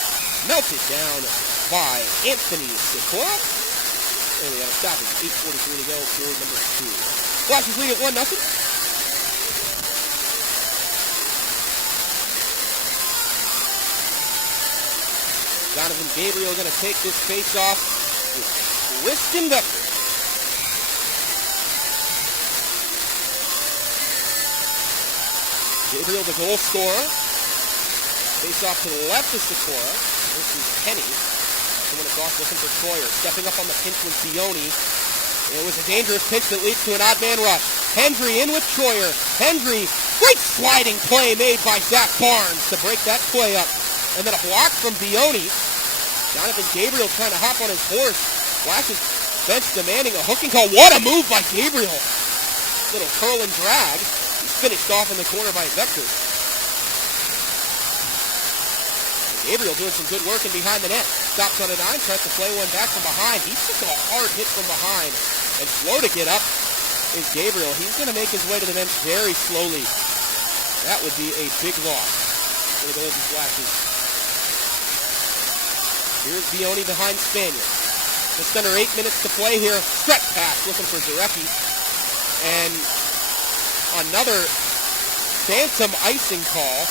Melted down by Anthony Sikora. And we have a stoppage. 8:43 to go. Period number 2. Flashes lead at 1-0. Jonathan Gabriel going to take this face-off with Tristan Vector. Gabriel, the goal scorer. Face-off to the left of Sikora. This is Penny. Someone across looking for Troyer. Stepping up on the pinch with Bioni. It was a dangerous pinch that leads to an odd man rush. Hendry in with Troyer. Hendry, great sliding play made by Zach Barnes to break that play up. And then a block from Bioni. Jonathan Gabriel trying to hop on his horse. Flashes bench demanding a hooking call. What a move by Gabriel. Little curl and drag. He's finished off in the corner by Vector. Gabriel doing some good work in behind the net. Stops on a dime, tries to play one back from behind. He took a hard hit from behind. And slow to get up is Gabriel. He's going to make his way to the bench very slowly. That would be a big loss for the Golden Flashes. Here's Bioni behind Spanier. Just under 8 minutes to play here. Stretch pass looking for Zarecki. And another phantom icing call.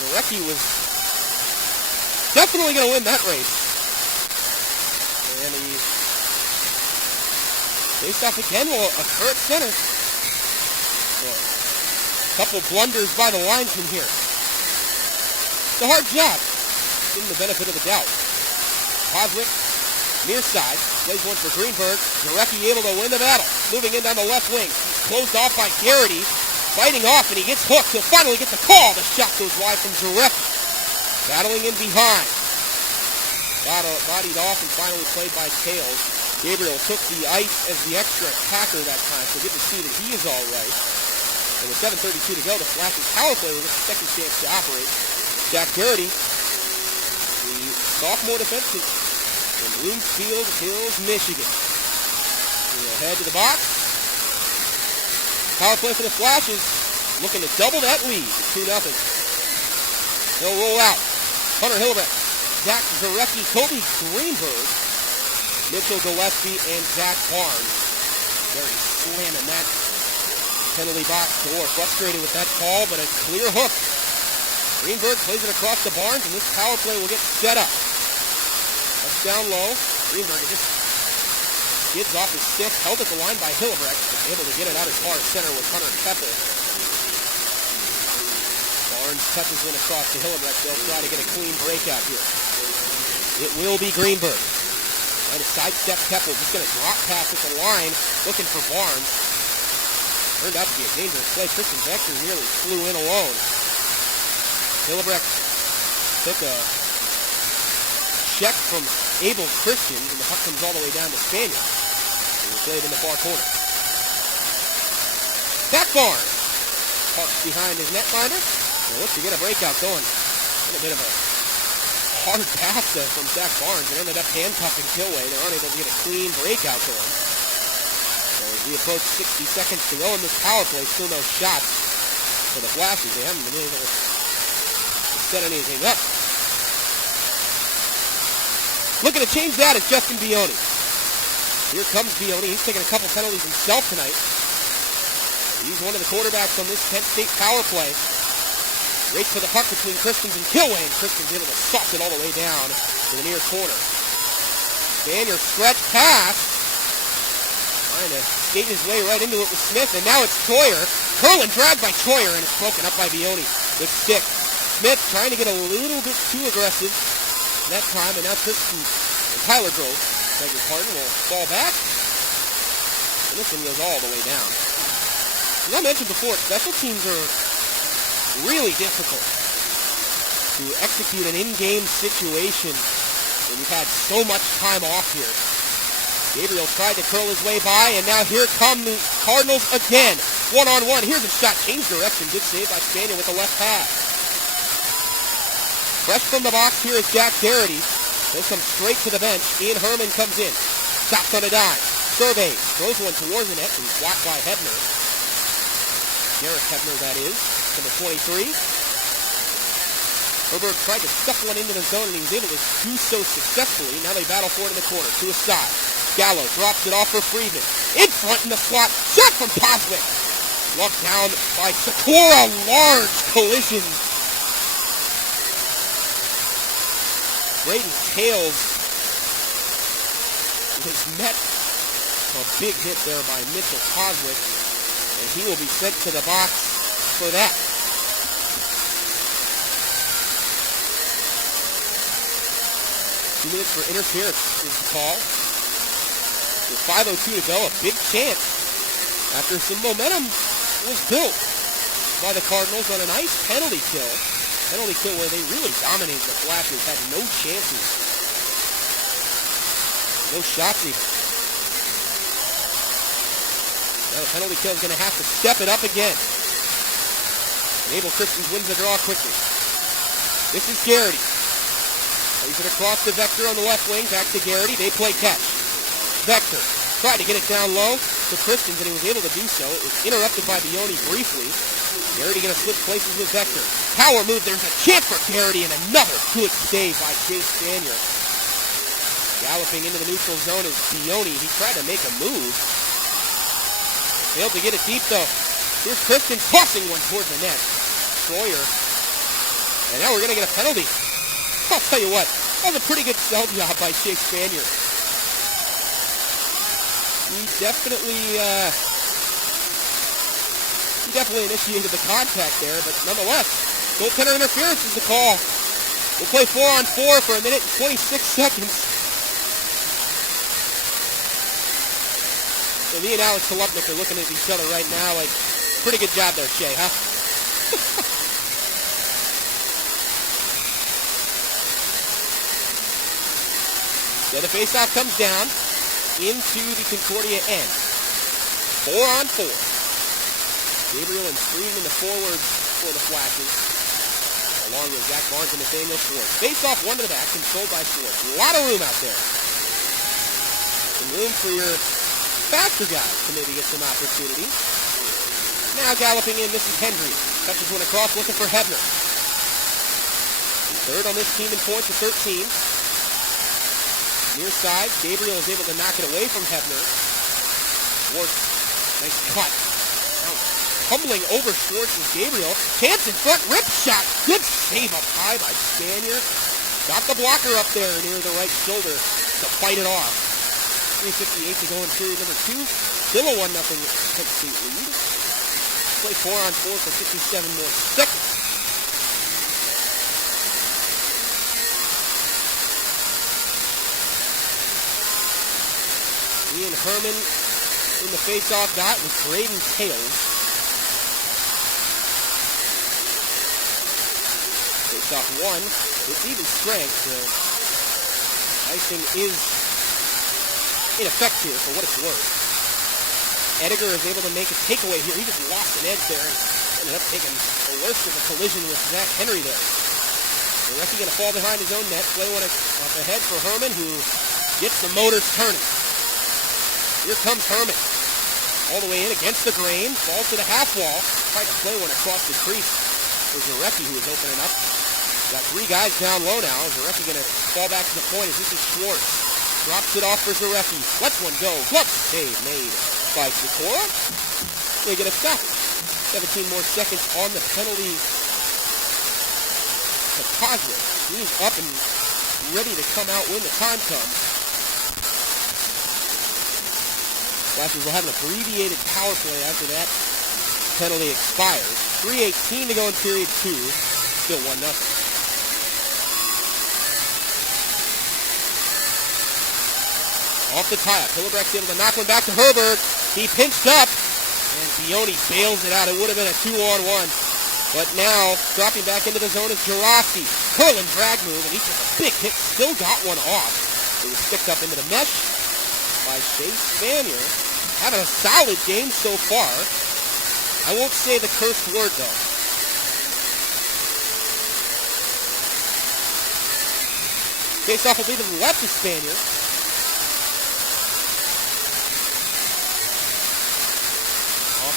Zarecki was definitely going to win that race. And he faced off again will occur at center. A couple blunders by the linesman here. It's a hard job. Give him the benefit of the doubt. Poswick, near side, plays one for Greenberg. Zarecki able to win the battle. Moving in down the left wing. He's closed off by Garrity. Fighting off, and he gets hooked. He'll finally get the call. The shot goes wide from Zarecki. Battling in behind. Bodied off and finally played by Tails. Gabriel took the ice as the extra attacker that time, so good to see that he is all right. And with 7:32 to go, the Flashes power play will get a second chance to operate. Jack Garrity, the sophomore defenseman from Bloomfield Hills, Michigan. We'll head to the box. Power play for the Flashes, looking to double that lead, 2-0. They'll roll out. Hunter Hillebrand, Zach Zarecki, Kobe Greenberg. Mitchell Gillespie and Zach Barnes. Very slamming that penalty box door. Frustrated with that call, but a clear hook. Greenberg plays it across to Barnes, and this power play will get set up. That's down low. Greenberg just skids off his stick, held at the line by Hillebrecht, but able to get it out as far as center with Hunter Keppel. Barnes touches one across to Hillebrecht. They'll try to get a clean breakout here. It will be Greenberg. Trying to sidestep Keppel, just going to drop pass at the line, looking for Barnes. Turned out to be a dangerous play. Tristan Vector nearly flew in alone. Hillebrecht took a check from Abel Christian, and the puck comes all the way down to Spaniard. He was played in the far corner. Back Barnes. Parks behind his netminder. Well, looks to get a breakout going. A little bit of a hard pass from Zach Barnes, and ended up handcuffing Kilway. They're unable to get a clean breakout going. So as we approach 60 seconds to go in this power play, still no shots for the Flashes. They haven't been able to set anything up. Looking to change that is Justin Bioni. Here comes Bioni. He's taking a couple penalties himself tonight. He's one of the quarterbacks on this Kent State power play. Race for the puck between Christians and Kilway, and Christians able to sauce it all the way down to the near corner. Spaniard stretch pass. Trying to skate his way right into it with Smith, and now it's Troyer. Curlin dragged by Troyer, and it's broken up by Bioni with stick. Smith trying to get a little bit too aggressive that time, and now Tristan and Tyler Grove, beg your pardon, will fall back. And this one goes all the way down. As I mentioned before, special teams are really difficult to execute an in-game situation when you've had so much time off here. Gabriel tried to curl his way by, and now here come the Cardinals again. One-on-one. Here's a shot. Change direction. Good save by Spaniard with the left pass. Fresh from the box here is Jack Garrity. He'll come straight to the bench. Ian Herman comes in. Stops on a dime. Surveys. Throws one towards the net and blocked by Hebner. Garrett Hebner, that is. Number 23. Herberg tried to stuff one into the zone, and he was able to do so successfully. Now they battle for it in the corner. To his side. Gallo drops it off for Friedman. In front in the slot. Shot from Poswick. Locked down by Sikora. Large collision. Braden Tales has met a big hit there by Mitchell Poswick, and he will be sent to the box for that. Minutes for interference is the call. With 5:02 to go, a big chance after some momentum was built by the Cardinals on a nice penalty kill. Penalty kill where they really dominated the Flashes, had no chances. No shots even. Now the penalty kill is going to have to step it up again. And Abel Christians wins the draw quickly. This is Garrity. Plays it across to Vector on the left wing, back to Garrity. They play catch. Vector tried to get it down low to Christians, and he was able to do so. It was interrupted by Bioni briefly. Garrity going to switch places with Vector. Power move. There's a chance for Garrity, and another good save by Chase Spaniard. Galloping into the neutral zone is Bioni. He tried to make a move. Failed to get it deep, though. Here's Christian tossing one toward the net. Troyer. And now we're going to get a penalty. I'll tell you what, that was a pretty good sell job by Chase Spaniard. He definitely initiated the contact there, but nonetheless, goaltender interference is the call. We'll play 4-on-4 for a minute and 26 seconds. So me and Alex Kolupnik are looking at each other right now like, pretty good job there, Shay, huh? So the faceoff comes down into the Concordia end. 4-on-4. Gabriel and Friedman, the forwards for the Flashes, along with Zach Barnes and Nathaniel Schwartz. Faceoff one to the back, controlled by Schwartz. A lot of room out there. Some room for your faster guys to maybe get some opportunity. Now galloping in, this is Hendry. Touches one across, looking for Hebner. Third on this team in points with 13. Near side, Gabriel is able to knock it away from Hebner. Schwartz, nice cut. Now tumbling over Schwartz is Gabriel. Chance in front, rip shot. Good save up high by Spanier. Got the blocker up there near the right shoulder to fight it off. 3:58 to go in period number 2. Still a 1-0 Kent State lead. Play 4-on-4 for 57 more seconds. Ian Herman in the face-off dot with Braden Tails. Face-off 1. It's even strength, so icing is ineffective for what it's worth. Edgar is able to make a takeaway here. He just lost an edge there and ended up taking the worst of a collision with Zach Henry there. The referee going to fall behind his own net. Play one off ahead for Herman, who gets the motors turning. Here comes Herman. All the way in against the grain. Falls to the half wall. Tried to play one across the crease for Zarecki, who was opening up. Got 3 guys down low now. Zarecki going to fall back to the point as this is Schwartz. Drops it off for Zarecki. Lets one go. Glove save made by Sikora. They get a stop. 17 more seconds on the penalty to Cosgrove. He's up and ready to come out when the time comes. Flashes will have an abbreviated power play after that penalty expires. 3:18 to go in period 2. Still 1-0. Off the tie-up. Hillebrecht's able to knock one back to Herbert. He pinched up, and Bioni bails it out. It would have been a 2-on-1. But now, dropping back into the zone is Gerasi. Curling drag move, and he took a big hit. Still got one off. It was picked up into the mesh by Shea Spanier. Having a solid game so far. I won't say the cursed word, though. Face-off will be to the left of Spanier.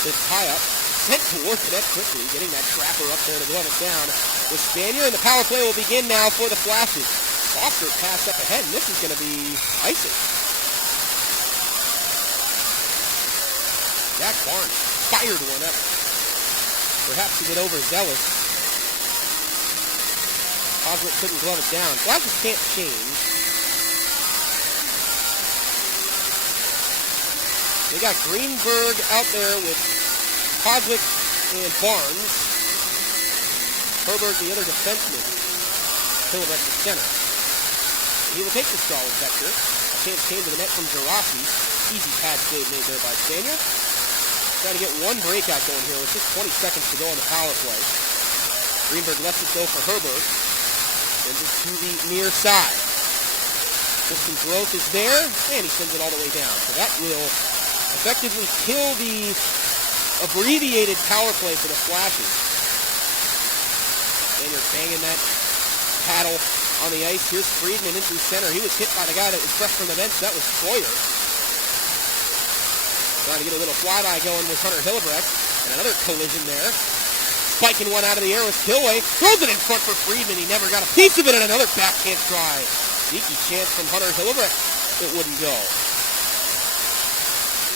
The tie-up, sent towards the net quickly, getting that trapper up there to glove it down with Spanier, and the power play will begin now for the Flashes. Foster pass up ahead, and this is going to be icing. Jack Barnes fired one up. Perhaps a bit overzealous. Coswick couldn't glove it down. Flashes can't change. They got Greenberg out there with Coswick and Barnes. Herbert, the other defenseman. Hillebrecht, the center. He will take the solid vector. A chance came to the net from Gerasi. Easy pad save made there by Spanier. Trying to get one breakout going here with just 20 seconds to go on the power play. Greenberg lets it go for Herbert. Sends it to the near side. Just some growth is there, and he sends it all the way down. So that will effectively kill the abbreviated power play for the Flashes. And you're banging that paddle on the ice. Here's Friedman into center. He was hit by the guy that was fresh from the bench. That was Troyer. Trying to get a little flyby going with Hunter Hillebrecht. And another collision there. Spiking one out of the air was Kilway. Throws it in front for Friedman. He never got a piece of it, and another backhand try. Sneaky chance from Hunter Hillebrecht. It wouldn't go.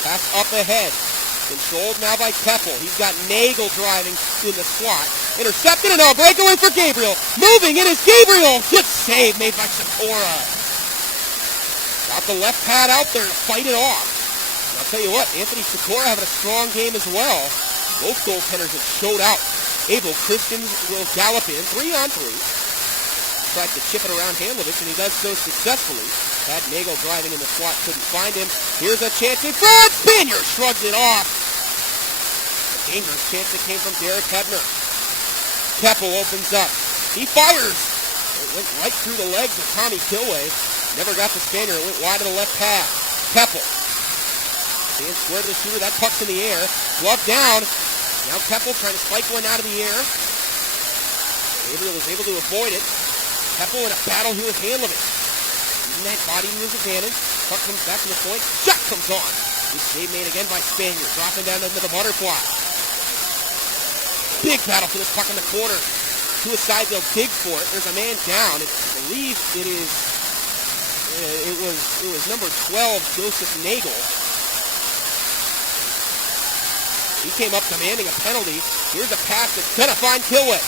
Pass up ahead. Controlled now by Keppel. He's got Nagel driving in the slot. Intercepted, and now a breakaway for Gabriel. Moving, it is Gabriel. Good save made by Sikora. Got the left pad out there to fight it off. And I'll tell you what, Anthony Sikora having a strong game as well. Both goaltenders have showed out. Abel Christians will gallop in 3-on-3. Tried to chip it around Handlovich, and he does so successfully. Had Nagel driving in the slot, couldn't find him. Here's a chance in front. Spanier shrugs it off. A dangerous chance that came from Derek Hebner. Keppel opens up. He fires. It went right through the legs of Tommy Kilway. Never got to Spanier. It went wide to the left pad. Keppel. Stands square to the shooter. That puck's in the air. Glove down. Now Keppel trying to spike one out of the air. Gabriel was able to avoid it. Keppel in a battle here with Handlovich. Net body to his advantage. Puck comes back to the point. Shot comes on. Good save made again by Spanier. Dropping down into the butterfly. Big battle for this puck in the corner. To a side, they'll dig for it. There's a man down. I believe it is It was number 12, Joseph Nagel. He came up demanding a penalty. Here's a pass that's going to find Kilway.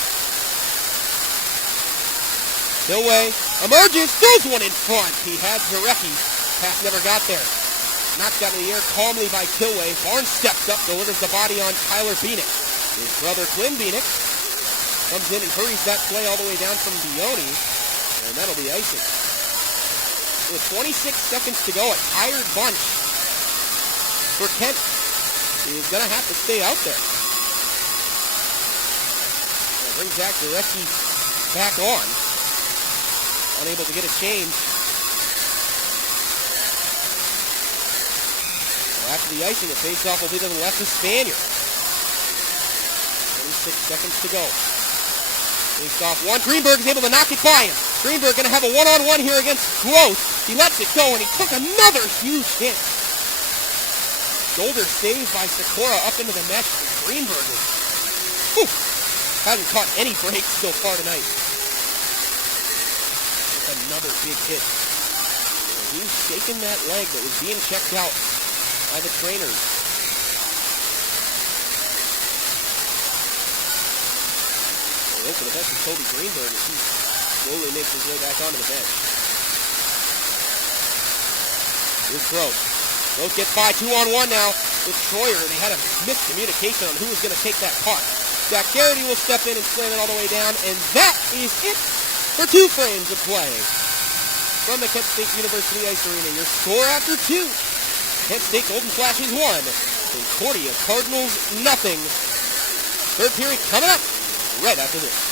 Kilway emerges, throws one in front. He had Zarecki. Pass never got there. Knocked out of the air calmly by Kilway. Barnes steps up, delivers the body on Tyler Bienick. His brother Quinn Bienick comes in and hurries that play all the way down from Bioni, and that'll be icing. With 26 seconds to go, a tired bunch for Kent is going to have to stay out there. Brings Zach Zarecki back on. Unable to get a change. After the icing, the face-off will be to the left of Spaniard. 26 seconds to go. Face-off one. Greenberg is able to knock it by him. Greenberg going to have a one-on-one here against Gross. He lets it go, and he took another huge hit. Shoulder saved by Sikora up into the mesh. Greenberg hasn't caught any breaks so far tonight. With another big hit. He's shaking that leg that was being checked out by the trainers. Well, for the best of Toby Greenberg as he slowly makes his way back onto the bench. Here's Gross. Gross gets by 2-on-1 now with Troyer. They had a miscommunication on who was going to take that puck. Jack Garrity will step in and slam it all the way down, and that is it for 2 frames of play from the Kent State University Ice Arena. Your score after 2. Kent State Golden Flashes 1. Concordia Cardinals 0. Third period coming up right after this.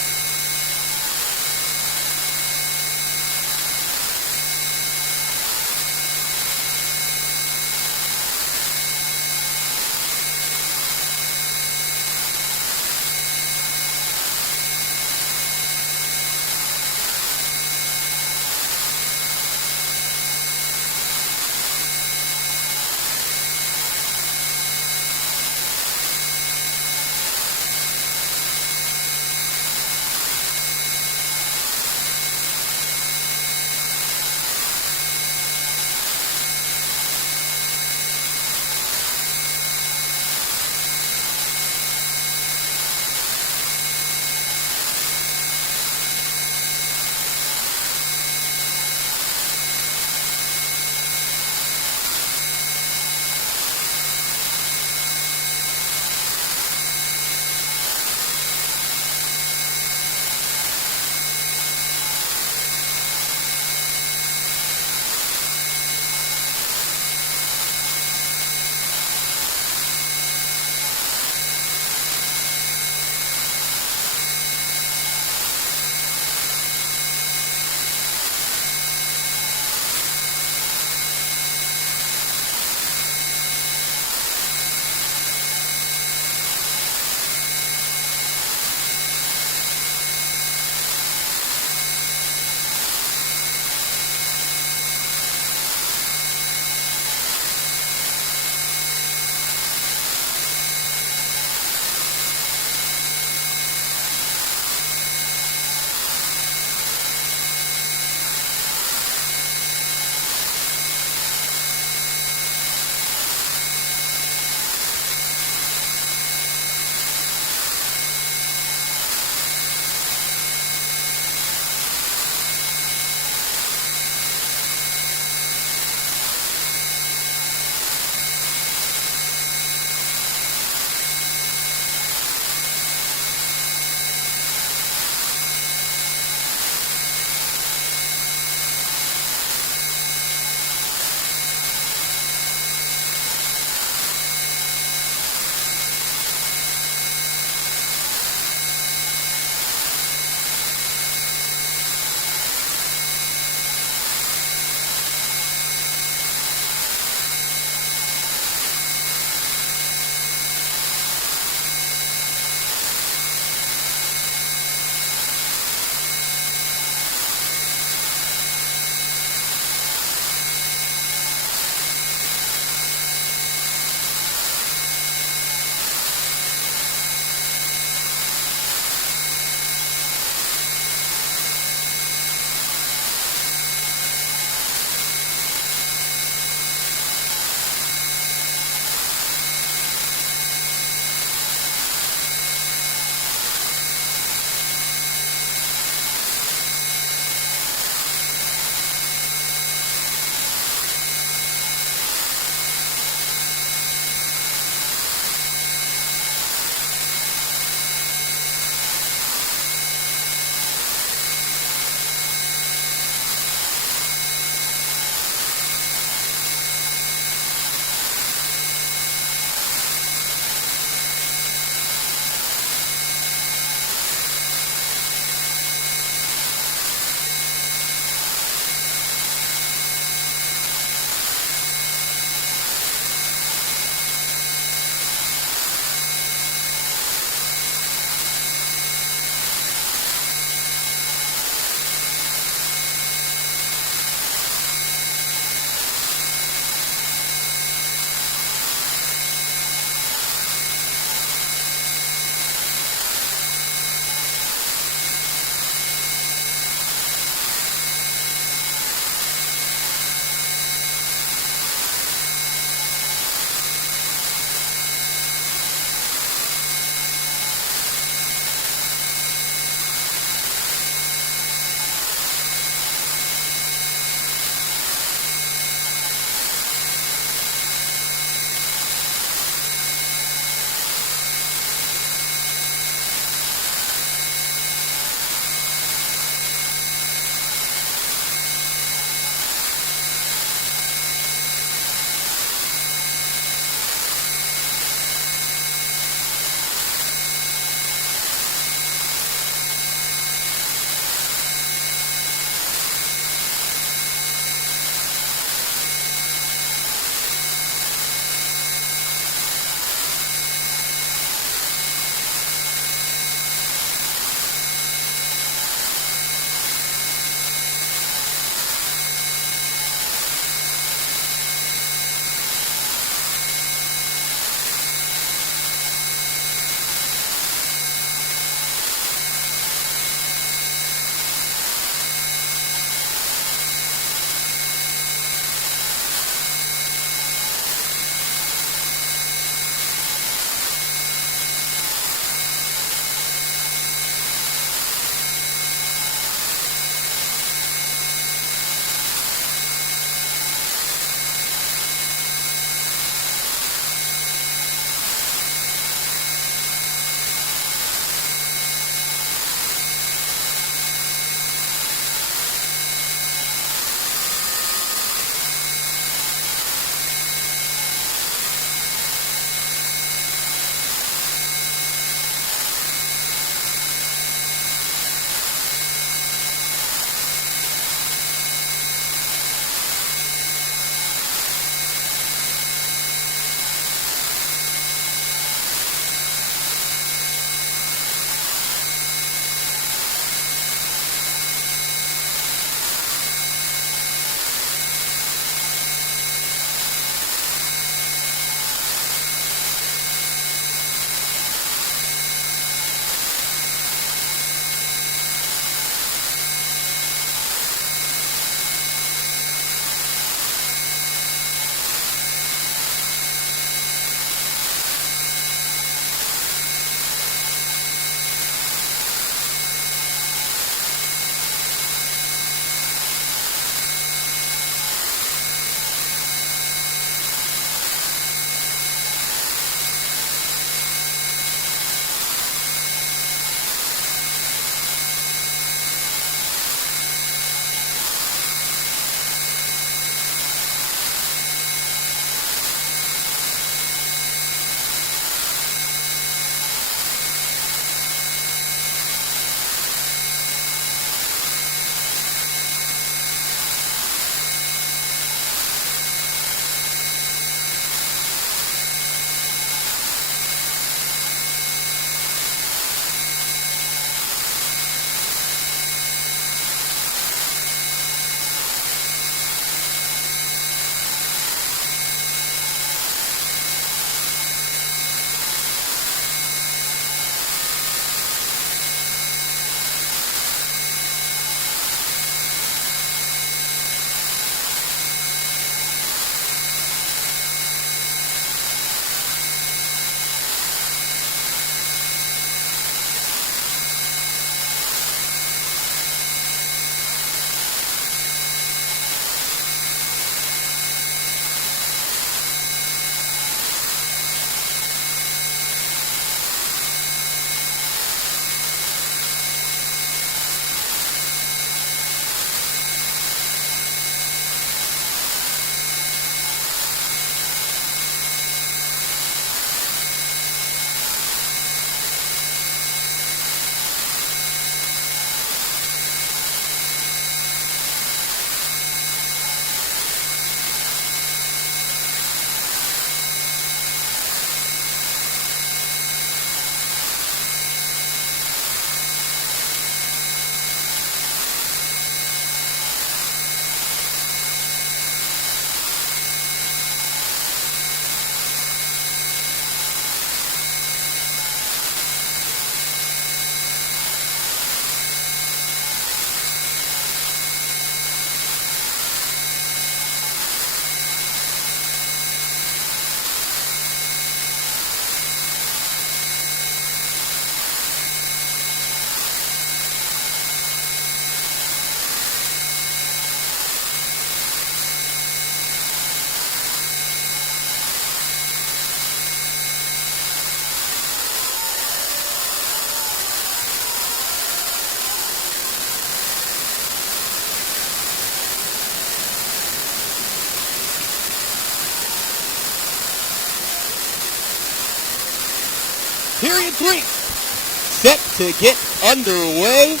Period 3. Set to get underway.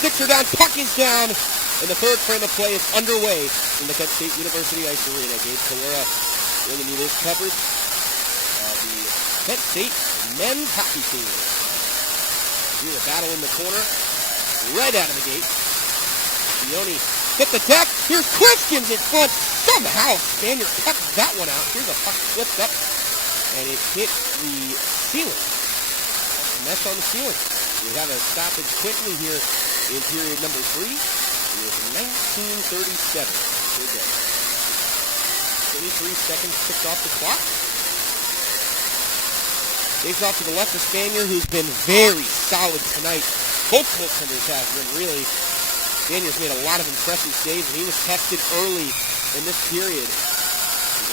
Sixer down, puck is down, and the third frame of play is underway in the Kent State University Ice Arena. Gabe Kalera bringing you this coverage of the Kent State men's hockey team. Here's a battle in the corner, right out of the gate. Bioni hit the deck. Here's Christians in front. Somehow Spaniard kept that one out. Here's a puck flipped up, and it hit the ceiling. Mesh on the ceiling. We have a stoppage quickly here in period number 3. It was 1937. Good day. 23 seconds ticked off the clock. Takes off to the left of Spaniard, who's been very solid tonight. Both goaltenders have been really. Spaniard's made a lot of impressive saves, and he was tested early in this period.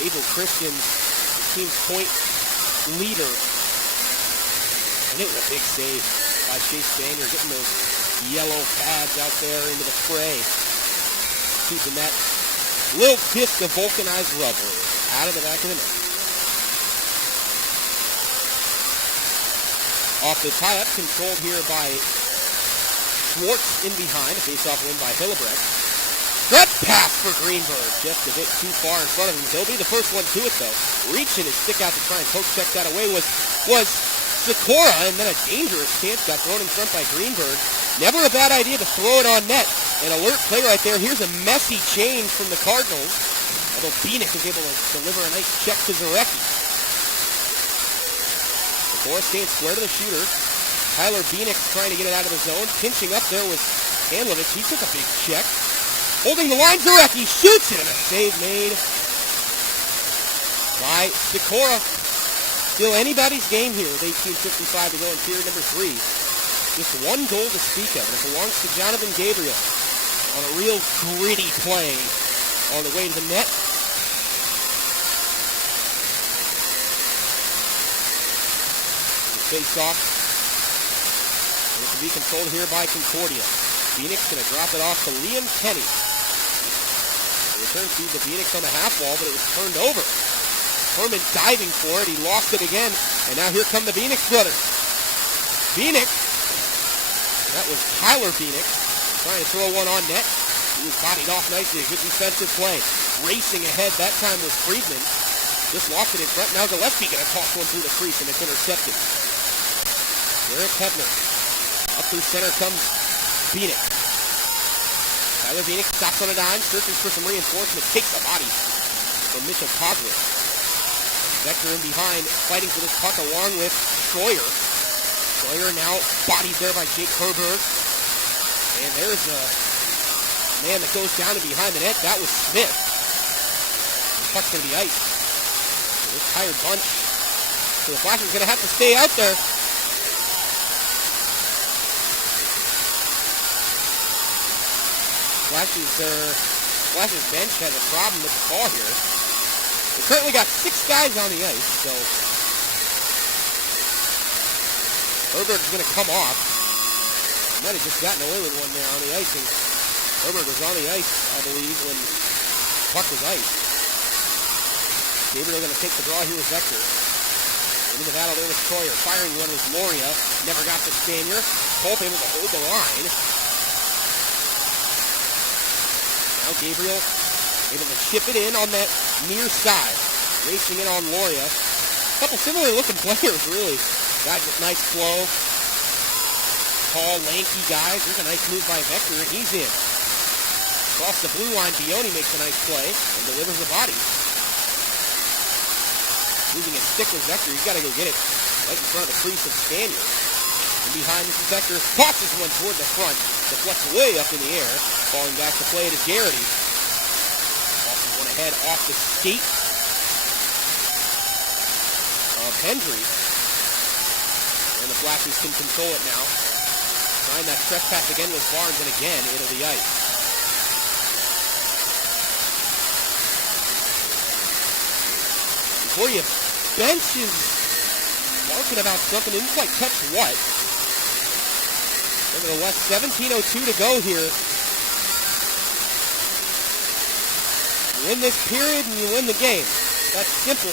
Abel Christian, the team's point leader. And it was a big save by Chase Spaniard, getting those yellow pads out there into the fray. Keeping that little disc of vulcanized rubber out of the back of the net. Off the tie-up, controlled here by Schwartz in behind. A face-off win by Hillebrecht. Stretch pass for Greenberg. Just a bit too far in front of him. He'll be the first one to it, though. Reaching his stick out to try and poke check that away was Sikora, and then a dangerous chance got thrown in front by Greenberg. Never a bad idea to throw it on net. An alert play right there. Here's a messy change from the Cardinals. Although Bieniek is able to deliver a nice check to Zarecki. Sikora staying square to the shooter. Tyler Bieniek trying to get it out of the zone. Pinching up there was Hanlovich. He took a big check. Holding the line, Zarecki shoots it, and a save made by Sikora. Still anybody's game here with 18:55 to go in period number 3. Just one goal to speak of, and it belongs to Jonathan Gabriel on a real gritty play on the way to the net. The face-off. And it can be controlled here by Concordia. Phoenix going to drop it off to Liam Kenny. The return feed to Phoenix on the half wall, but it was turned over. Herman diving for it. He lost it again. And now here come the Phoenix brothers. Phoenix. That was Tyler Phoenix trying to throw one on net. He was bodied off nicely. A good defensive play. Racing ahead. That time was Friedman. Just lost it in front. Now Gillespie going to toss one through the crease, and it's intercepted. Eric Hebner. Up through center comes Phoenix. Tyler Phoenix stops on a dime. Searches for some reinforcement. Takes a body from Mitchell Cosworth. Vector in behind, fighting for this puck along with Schroyer. Schroyer now bodied there by Jake Herberg. And there's a man that goes down and behind the net. That was Smith. The puck's going to be iced. So this tired bunch. So the Flashers going to have to stay out there. Flashers bench has a problem with the call here. They currently got 6 guys on the ice, so Herberg is going to come off. He might have just gotten away with one there on the ice, and Herberg was on the ice, I believe, when the puck was iced. Gabriel going to take the draw here with Vector. Into the battle there with Troyer. Firing one was Loria. Never got the Spaniard. Pope able to hold the line. Now Gabriel able to chip it in on that near side. Racing in on Loria. A couple similar looking players, really. Guys with nice flow. Tall, lanky guys. There's a nice move by Vector, and he's in. Across the blue line, Bioni makes a nice play and delivers the body. Moving a stick with Vector. He's got to go get it right in front of the crease of Spaniard. And behind this is Vector. Tosses one toward the front. Deflects way up in the air. Falling back to play it is Garrity. Tosses one ahead off the skate of Hendry. And the Flashes can control it now. Trying that trespass again with Barnes, and again it'll be ice. Before you bench is barking about something, didn't quite catch what. Nevertheless, 17:02 to go here. You win this period and you win the game. That's simple.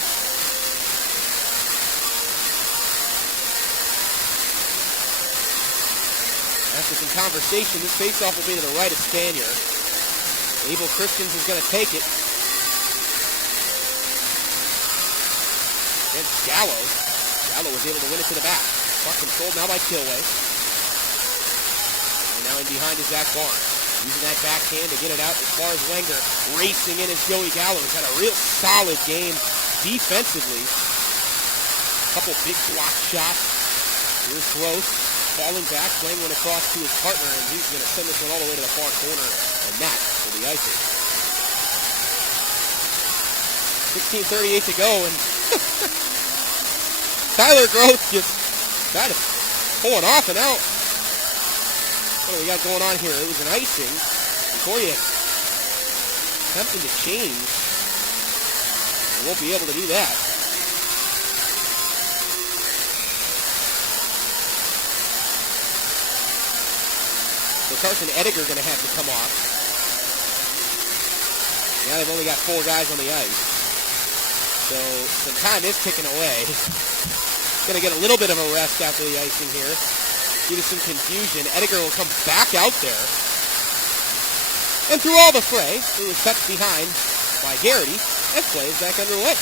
After some conversation, this faceoff will be to the right of Spanier. Abel Christians is going to take it. And Gallo. Gallo was able to win it to the back. Puck controlled now by Kilway. And now in behind is Zach Barnes. Using that backhand to get it out as far as Wenger. Racing in is Joey Gallo. He's had a real solid game defensively. A couple big block shots. Here's Gross. Falling back, playing one across to his partner, and he's going to send this one all the way to the far corner, and that will be icing. 16:38 to go, and Tyler Gross just kind of pulling off and out. What do we got going on here? It was an icing. Concordia attempting to change. They won't be able to do that. So Carson Ediger going to have to come off. Now they've only got 4 guys on the ice. So some time is ticking away. Going to get a little bit of a rest after the icing here. Due to some confusion, Ediger will come back out there. And through all the fray, it was touched behind by Garrity, and play is back underway.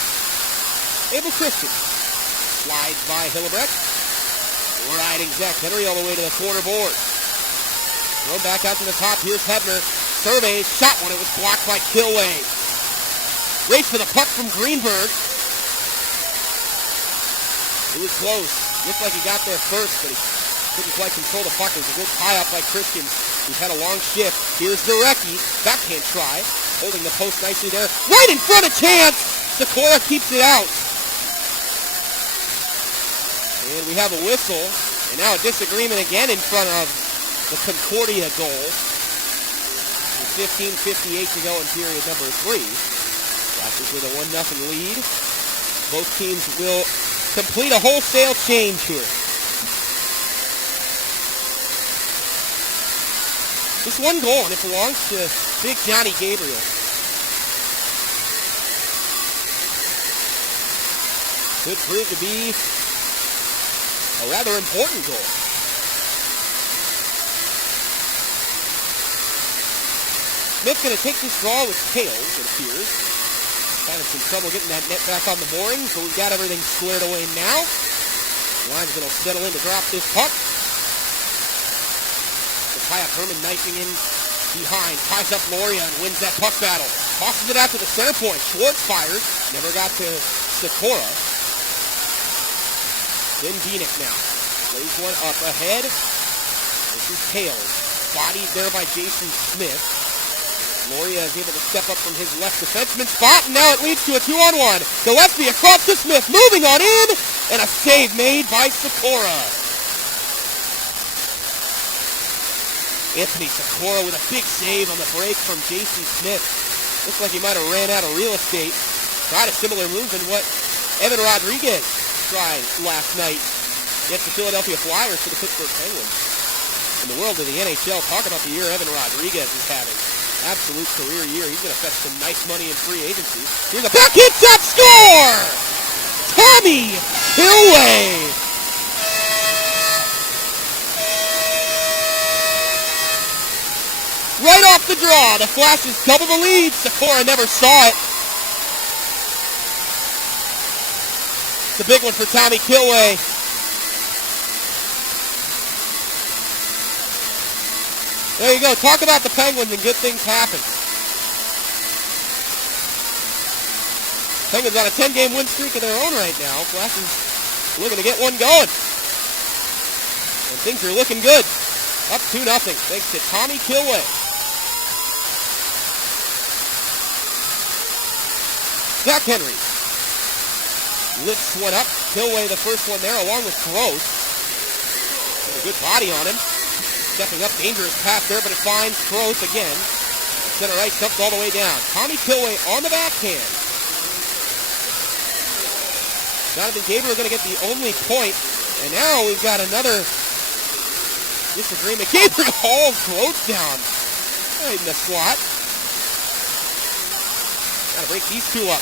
Abel Christian slides by Hillebrecht. Riding Zach Henry all the way to the corner board. Throw back out to the top. Here's Hebner. Surveys. Shot when it was blocked by Kilway. Race for the puck from Greenberg. It was close. Looked like he got there first, but he couldn't quite control the puck. It was a good tie-up by Christian, who's had a long shift. Here's Zarecki. Backhand try. Holding the post nicely there. Right in front of Chance. Sikora keeps it out. And we have a whistle. And now a disagreement again in front of the Concordia goal. With 15:58 to go in period number 3. Flashes with a 1-0 lead. Both teams will complete a wholesale change here. Just one goal, and it belongs to Big Johnny Gabriel. Could prove to be a rather important goal. Smith's going to take this draw with tails, it appears. Having some trouble getting that net back on the moorings, but we've got everything squared away now. Line's going to settle in to drop this puck. The tie-up, Herman knifing in behind, ties up Loria and wins that puck battle. Tosses it out to the center point. Schwartz fires, never got to Sikora. Then Bieniek now. Lays one up ahead. This is tails. Bodied there by Jason Smith. Loria is able to step up from his left defenseman spot, and now it leads to a 2-on-1. Gillespie across to Smith, moving on in, and a save made by Sikora. Anthony Sikora with a big save on the break from Jason Smith. Looks like he might have ran out of real estate. Tried a similar move than what Evan Rodriguez tried last night against the Philadelphia Flyers for the Pittsburgh Penguins. In the world of the NHL, talk about the year Evan Rodriguez is having. Absolute career year. He's going to fetch some nice money in free agency. Here's a backhand shot, score! Tommy Kilway! Right off the draw, the Flashes double the lead. Sikora never saw it. It's a big one for Tommy Kilway. There you go. Talk about the Penguins and good things happen. Penguins on a 10-game win streak of their own right now. Flashes looking to get one going. And things are looking good. Up 2-0 thanks to Tommy Kilway. Zach Henry lifts one up. Kilway the first one there along with Gross. Got a good body on him. Stepping up, dangerous pass there, but it finds Gross again. Center ice dumps all the way down. Tommy Kilway on the backhand. Jonathan Gabriel going to get the only point, and now we've got another disagreement. Gabriel hauls Gross down right in the slot. Got to break these two up.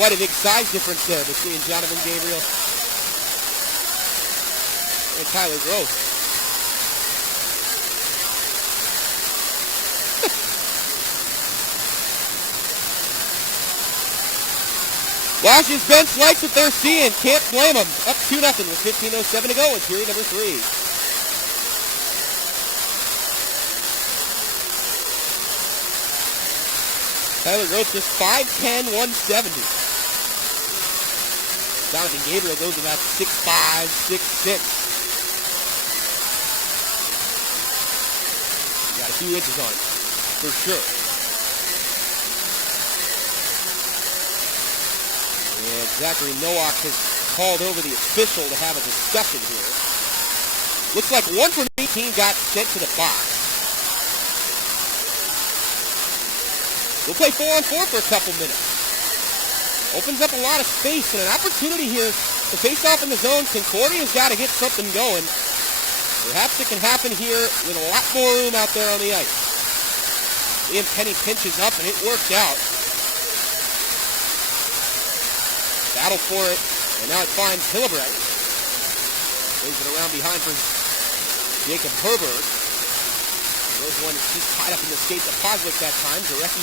Quite a big size difference there between Jonathan Gabriel and Tyler Gross. Washington's bench likes what they're seeing. Can't blame them. Up 2-0 with 15:07 to go in period number 3. Tyler Gross just 5'10", 170. Jonathan Gabriel goes about 6'5", 6'6". Got a few inches on him, for sure. And Zachary Nowak has called over the official to have a discussion here. Looks like one from 18 got sent to the box. We'll play 4-on-4 for a couple minutes. Opens up a lot of space and an opportunity here to face off in the zone. Concordia's got to get something going. Perhaps it can happen here with a lot more room out there on the ice. Liam Penny pinches up and it worked out. Battle for it, and now it finds Hillebrecht. Plays it around behind for Jacob Herberg. Those one is just tied up in the skates of Poslick that time. Zarecki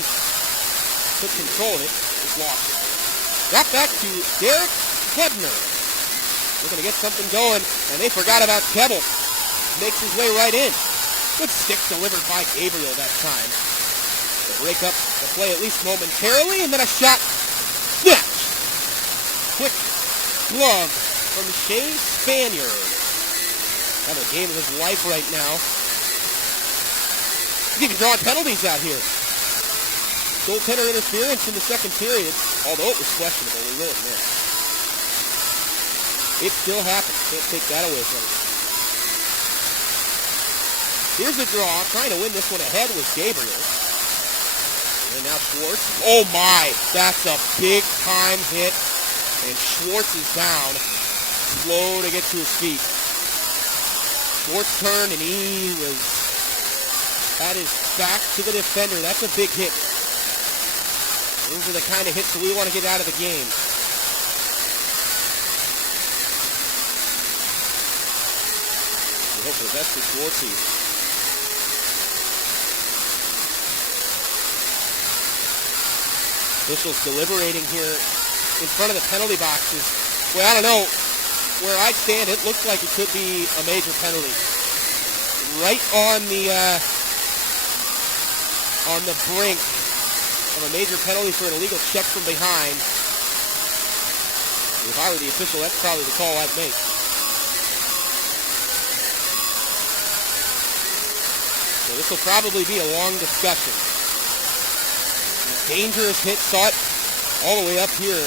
took control of it, just lost it. Got back to Derek Hebner. Looking to get something going, and they forgot about Keble. Makes his way right in. Good stick delivered by Gabriel that time. To break up the play at least momentarily, and then a shot snatched. Quick glove from Shea Spaniard. Having a game of his life right now. He's even drawing penalties out here. Goaltender interference in the second period, although it was questionable, we will admit. It still happens. Can't take that away from him. Here's the draw. Trying to win this one ahead was Gabriel. And now Schwartz. Oh my, that's a big time hit. And Schwartz is down. Slow to get to his feet. Schwartz turned and he was at his back to the defender. That's a big hit. Those are the kind of hits that we want to get out of the game. We hope for the best for Schwartzy. Officials deliberating here in front of the penalty boxes. Well, I don't know where I'd stand. It looks like it could be a major penalty. Right on the brink of a major penalty for an illegal check from behind. If I were the official, that's probably the call I'd make. So this will probably be a long discussion. Dangerous hit, saw it all the way up here in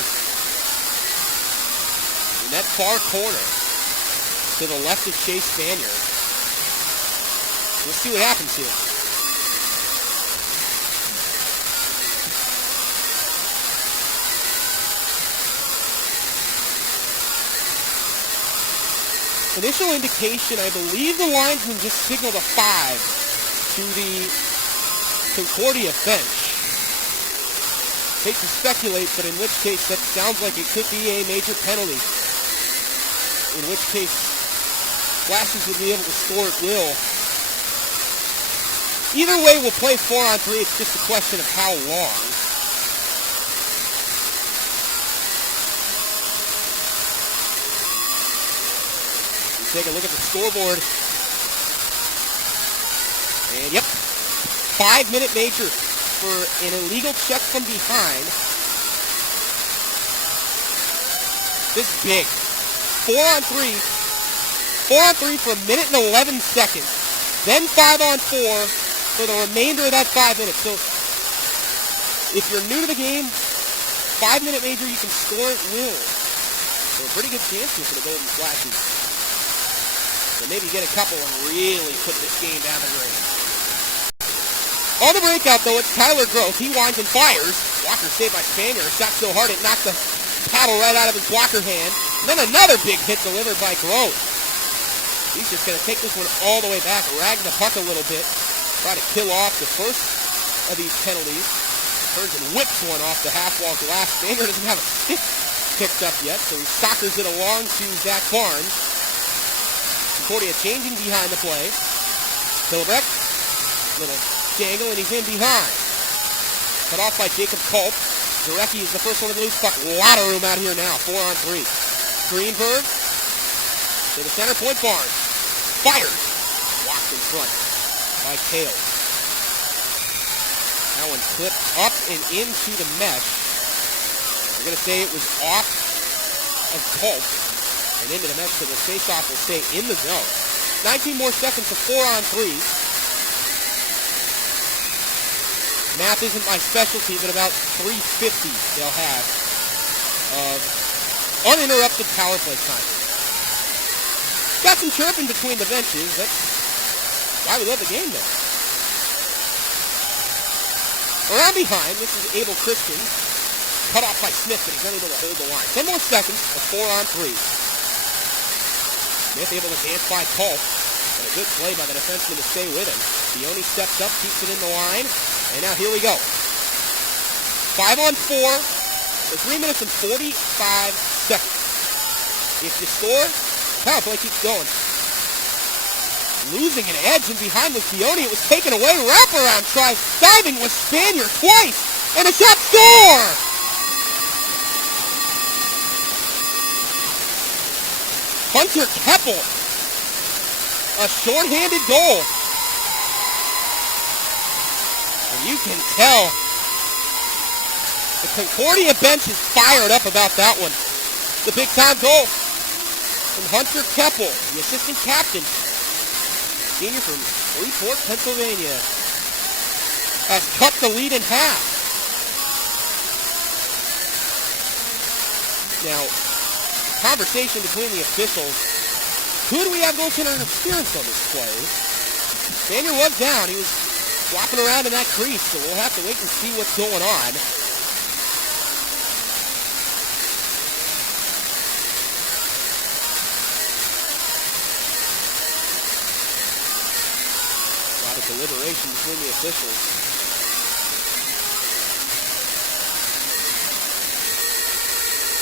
that far corner to the left of Shea Spaniard. Let's see what happens here. Initial indication, I believe the linesman just signaled a 5 to the Concordia bench. Hate to speculate, but in which case that sounds like it could be a major penalty. In which case, Flashes would be able to score at will. Either way, we'll play 4-on-3. It's just a question of how long. Take a look at the scoreboard. And yep, 5-minute major for an illegal check from behind. This is big. 4-on-3. 4-on-3 for a minute and 11 seconds. Then 5-on-4 for the remainder of that 5 minutes. So if you're new to the game, 5-minute major, you can score at will. So a pretty good chance here for the Golden Flashes. So maybe get a couple and really put this game down the drain. On the breakout, though, it's Tyler Groth. He winds and fires. Walker saved by Spaniard. Shot so hard it knocked the paddle right out of his blocker hand. And then another big hit delivered by Groth. He's just going to take this one all the way back, rag the puck a little bit, try to kill off the first of these penalties. Turns and whips one off the half-wall glass. Spaniard doesn't have a stick picked up yet, so he soccers it along to Zach Barnes. Concordia changing behind the play. Hillebrecht, little dangle, and he's in behind. Cut off by Jacob Culp. Zarecki is the first one to lose puck. A lot of room out here now. 4-on-3. Greenberg to the center point. Barnes. Fires. Blocked in front by Kale. That one clipped up and into the mesh. We're going to say it was off of Culp and into the mesh, so the face-off will stay in the zone. 19 more seconds of 4-on-3. Math isn't my specialty, but about 350 they'll have of uninterrupted power play time. Got some chirping between the benches. That's why we love the game there. Around behind, this is Abel Christian. Cut off by Smith, but he's unable to hold the line. 10 more seconds of 4-on-3. Smith able to dance by Culp. And a good play by the defenseman to stay with him. Bione steps up, keeps it in the line. And now here we go. 5-on-4 for 3 minutes and 45 seconds. If you score, power play keeps going. Losing an edge and behind was Bione. It was taken away. Wraparound try. Diving was Spanier twice. And a shot, score! Hunter Keppel. A shorthanded goal. And you can tell the Concordia bench is fired up about that one. The big-time goal from Hunter Keppel, the assistant captain. Senior from Freeport, Pennsylvania, has cut the lead in half. Now, conversation between the officials. Could we have goaltender interference on this play? Spanier was down. He was flopping around in that crease, so we'll have to wait and see what's going on. A lot of deliberation between the officials.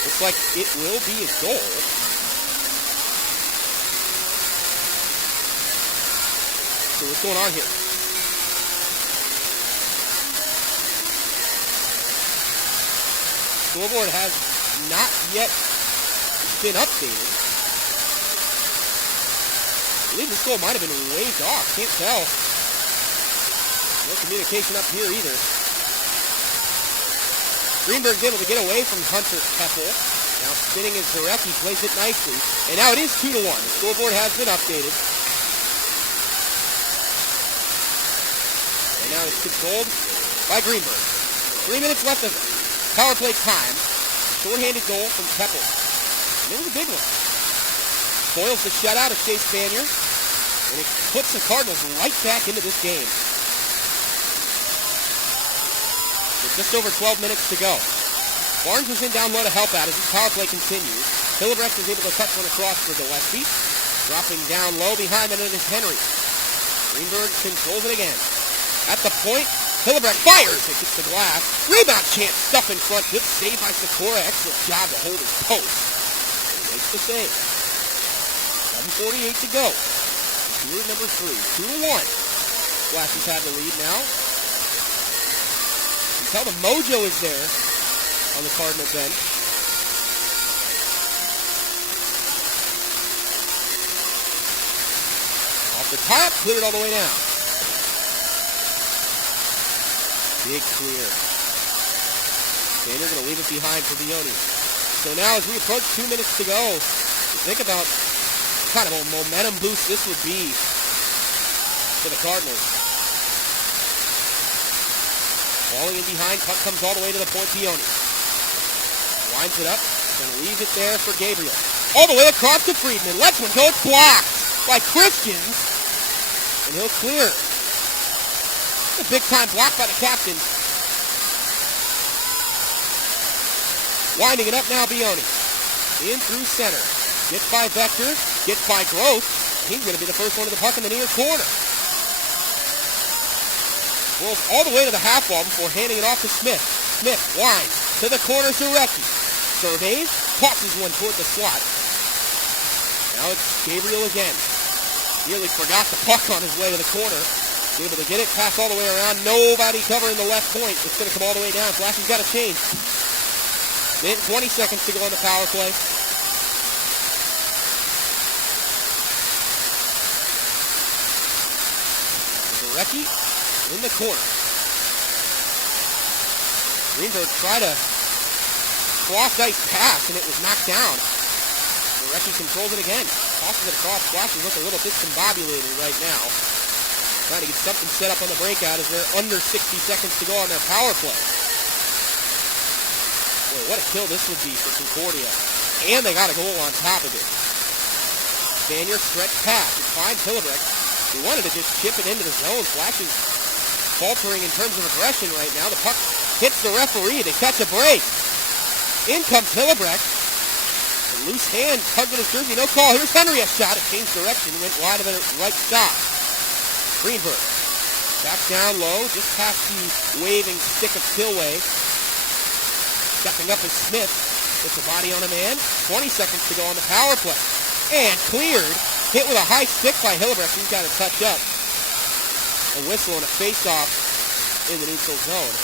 Looks like it will be a goal. So what's going on here? Scoreboard has not yet been updated. I believe the score might have been waved off. Can't tell. No communication up here either. Greenberg's able to get away from Hunter Keppel. Now spinning as Zarecki plays it nicely. And now it is 2-1. The scoreboard has been updated. And now it's controlled by Greenberg. 3 minutes left of power play time. Short-handed goal from Keppel. And it was a big one. Spoils the shutout of Chase Spanier. And it puts the Cardinals right back into this game. With just over 12 minutes to go. Barnes was in down low to help out as this power play continues. Hillebrecht is able to touch one across for Gillespie. Dropping down low behind it is Henry. Greenberg controls it again. At the point, Hillebrecht fires. It gets the glass. Rebound chance. Stuff in front. Good save by Sikora. Excellent job to hold his post. And makes the save. 7:48 to go. Period number 3. 2-1. Flashes have the lead now. You can tell the mojo is there on the Cardinal bench. Off the top, cleared all the way down. Big clear. Spanier going to leave it behind for Bione. So now as we approach 2 minutes to go, think about what kind of a momentum boost this would be for the Cardinals. Falling in behind, puck comes all the way to the point. Bione winds it up, going to leave it there for Gabriel. All the way across to Friedman. Lets one go. It's blocked by Christians, and he'll clear. A big-time block by the captain. Winding it up now, Bione. In through center. Gets by Vector. Gets by Gross. He's going to be the first one to the puck in the near corner. Rolls all the way to the half wall before handing it off to Smith. Smith winds to the corner. Zarecki surveys. Tosses one toward the slot. Now it's Gabriel again. Nearly forgot the puck on his way to the corner. Able to get it, pass all the way around. Nobody covering the left point. It's going to come all the way down. Flash has got to change. Then 20 seconds to go on the power play. Zarecki in the corner. Greenberg tried a cross-ice pass, and it was knocked down. Zarecki controls it again. Tosses it across. Flashes look a little discombobulated right now. Trying to get something set up on the breakout as they're under 60 seconds to go on their power play. Boy, what a kill this would be for Concordia. And they got a goal on top of it. Spanier stretch pass. It finds Hillebrecht. He wanted to just chip it into the zone. Flash is faltering in terms of aggression right now. The puck hits the referee. They catch a break. In comes Hillebrecht. A loose hand tugged at his jersey. No call. Here's Henry. A shot. It changed direction. Went wide of the right stop. Greenberg. Back down low. Just past the waving stick of Tilway. Stepping up is Smith. Puts a body on a man. 20 seconds to go on the power play. And cleared. Hit with a high stick by Hillebrecht. He's got to touch up. A whistle and a face-off in the neutral zone.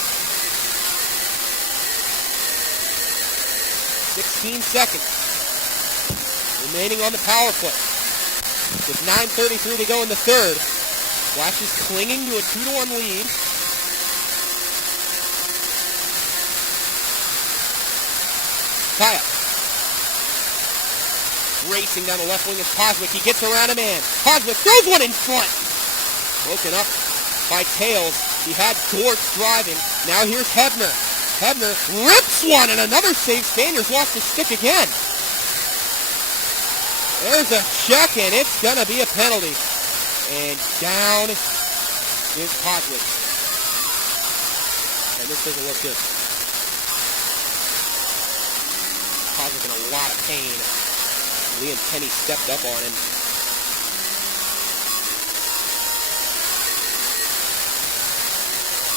16 seconds remaining on the power play. With 9:33 to go in the third. Flash is clinging to a 2-1 lead. Kaya. Racing down the left wing is Poswick. He gets around a man. Poswick throws one in front. Broken up by Tails. He had Gortz driving. Now here's Hebner. Hebner rips one, and another save. Spaniers lost his stick again. There's a check, and it's going to be a penalty. And down is Poswick. And this doesn't look good. Poswick in a lot of pain. Liam Penny stepped up on him.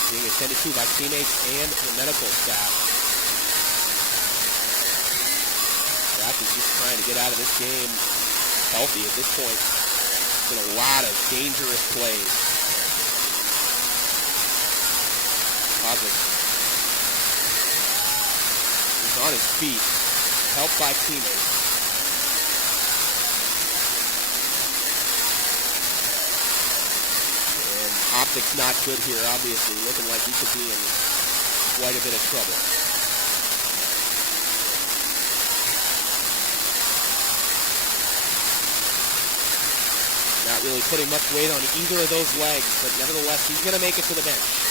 Being attended to by teammates and the medical staff. Rack is just trying to get out of this game healthy at this point. There's been a lot of dangerous plays. Poswick is on his feet, helped by teammates. Optics not good here, obviously. Looking like he could be in quite a bit of trouble. Not really putting much weight on either of those legs, but nevertheless, he's going to make it to the bench.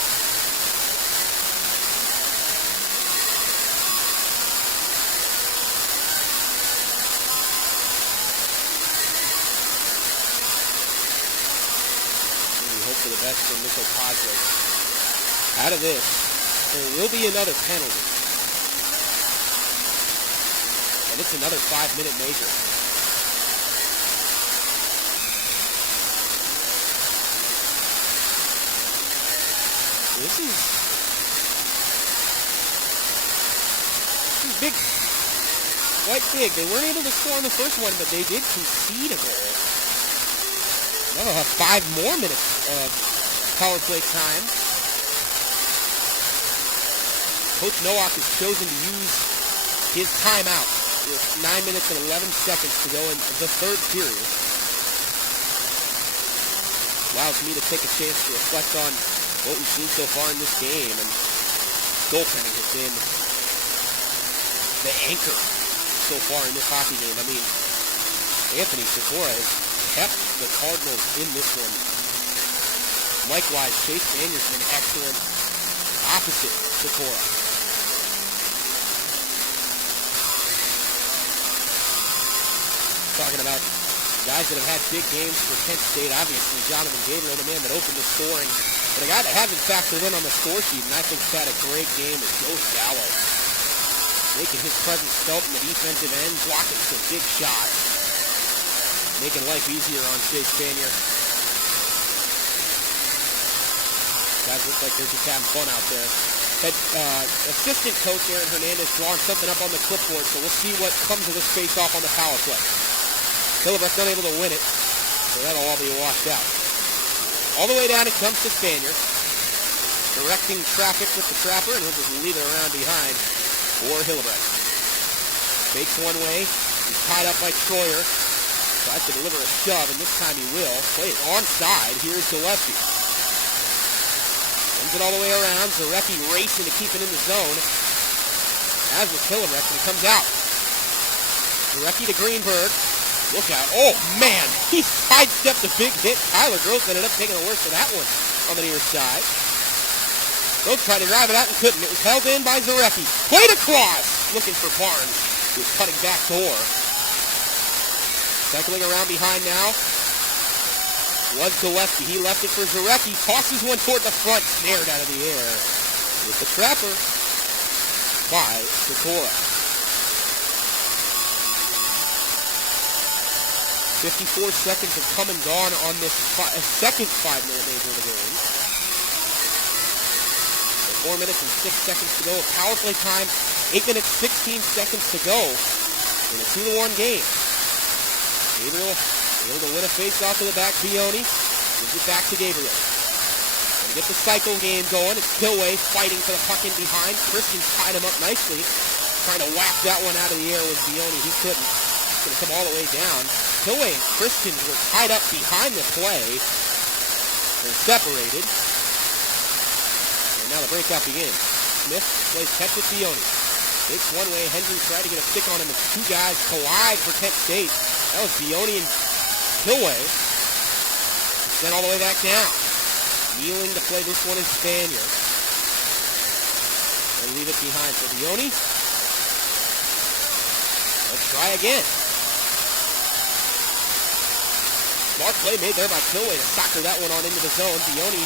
For the best from Mikko Poswick. Out of this, there will be another penalty. And it's another 5-minute major. This is big. Quite big. They weren't able to score on the first one, but they did concede a goal. They'll have 5 more minutes of power play time. Coach Nowak has chosen to use his timeout with 9 minutes and 11 seconds to go in the third period. Allows me to take a chance to reflect on what we've seen so far in this game, and goaltending has been the anchor so far in this hockey game. I mean, Anthony Sikora has kept the Cardinals in this one. Likewise, Chase Banier's been excellent opposite Sikora. Talking about guys that have had big games for Kent State, obviously Jonathan Gabriel, the man that opened the scoring. But a guy that hasn't factored in on the score sheet, and I think has had a great game, is Joe Gallo. Making his presence felt in the defensive end, blocking some big shots. Making life easier on Chase Spanier. Guys look like they're just having fun out there. Assistant coach Aaron Hernandez drawing something up on the clipboard, so we'll see what comes of this face-off on the power play. Hillebrecht unable to win it, so that'll all be washed out. All the way down it comes to Spanier. Directing traffic with the trapper, and he'll just leave it around behind for Hillebrecht. Fakes one way. He's tied up by Troyer. Tries to deliver a shove, and this time he will. Play it onside. Here's Gillespie. Sends it all the way around. Zarecki racing to keep it in the zone. As with Hillebrecht, and it comes out. Zarecki to Greenberg. Look out. Oh, man. He sidestepped a big hit. Tyler Gross ended up taking the worst of that one on the near side. Gross tried to drive it out and couldn't. It was held in by Zarecki. Played across. Looking for Barnes. He was cutting back door. Cycling around behind now was Gillespie. He left it for Zarecki. Tosses one toward the front. Snared out of the air with the trapper by Sikora. 54 seconds have come and gone on this second 5-minute major of the game. 4 minutes and 6 seconds to go. Power play time, 8 minutes, 16 seconds to go in a 2-1 game. Gabriel able to win a face-off to the back. Bioni gives it back to Gabriel. And get the cycle game going. It's Kilway fighting for the puck in behind. Christian's tied him up nicely. Trying to whack that one out of the air with Bioni. He couldn't. It's going to come all the way down. Kilway and Christian were tied up behind the play. They're separated. And now the breakout begins. Smith plays catch with Bioni. Takes one way. Hendry tried to get a stick on him, and two guys collide for Kent State. That was Bioni and Kilway. Sent all the way back down. Kneeling to play this one is Spanier. They leave it behind for Bioni. Let's try again. Smart play made there by Kilway to soccer that one on into the zone. Bioni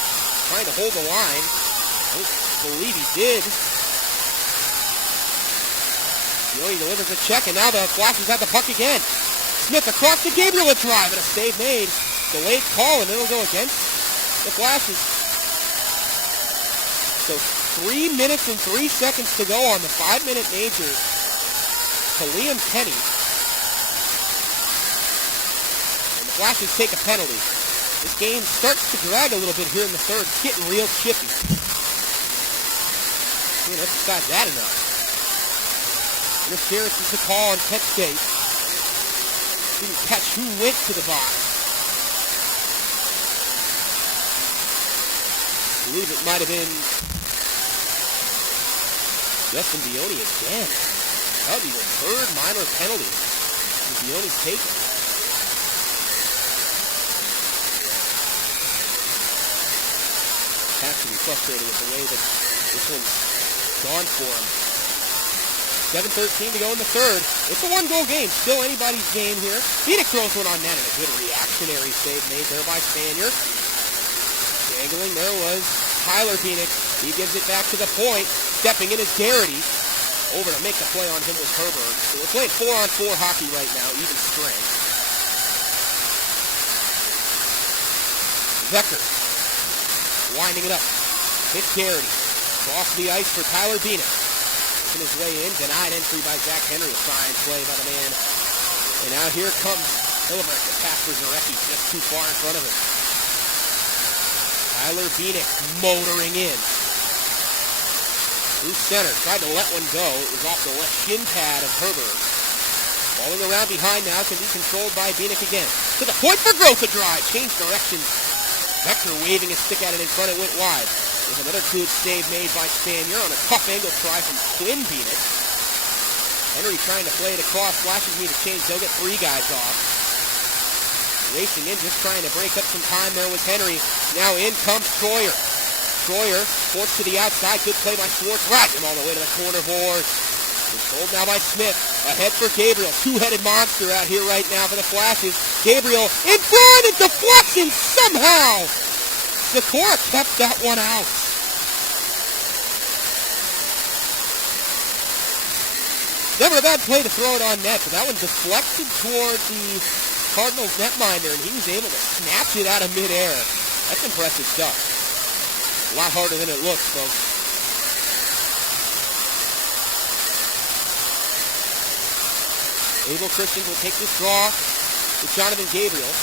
trying to hold the line. I don't believe he did. Bioni delivers a check, and now the Flashes have the puck again. Smith across to Gabriel, a drive, and a save made. Delayed call, and it'll go against the Flashes. So 3 minutes and 3 seconds to go on the 5-minute major to Liam Kenny. And the Flashes take a penalty. This game starts to drag a little bit here in the third. It's getting real chippy. Let's decide that enough. Interference is the call on Kent State. Didn't catch who went to the box. I believe it might have been Justin Bioni again. That would be the third minor penalty Bioni's taken. Has to be frustrated with the way that this one's gone for him. 7:13 to go in the third. It's a one-goal game. Still anybody's game here. Phoenix throws one on net, and a good reactionary save made there by Spanier. Dangling there was Tyler Phoenix. He gives it back to the point. Stepping in is Garrity. Over to make the play on him was Herbert. So we're playing 4-on-4 hockey right now, even strength. Becker winding it up. Hits Garrity. Across the ice for Tyler Phoenix. His way in, denied entry by Zach Henry. A fine play by the man. And now here comes Hillebrecht. The pass for Zarecki just too far in front of him. Tyler Bieniek motoring in. Through center. Tried to let one go. It was off the left shin pad of Herbert. Falling around behind now. Can be controlled by Bieniek again. To the point for Gross. A drive. Changed directions. Vector waving his stick at it in front. It went wide. There's another good save made by Spanier on a tough angle try from Quinn Bieniek. Henry trying to play it across. Flashes me to change. They'll get three guys off. Racing in, just trying to break up some time there was Henry. Now in comes Troyer. Troyer forced to the outside. Good play by Schwartz. Rides him all the way to the corner boards. Controlled now by Smith. Ahead for Gabriel. Two-headed monster out here right now for the Flashes. Gabriel in front. It's deflection somehow. Sikora kept that one out. Never a bad play to throw it on net, but that one deflected toward the Cardinals netminder, and he was able to snatch it out of midair. That's impressive stuff. A lot harder than it looks, folks. Abel Christians will take this draw with Jonathan Gabriel.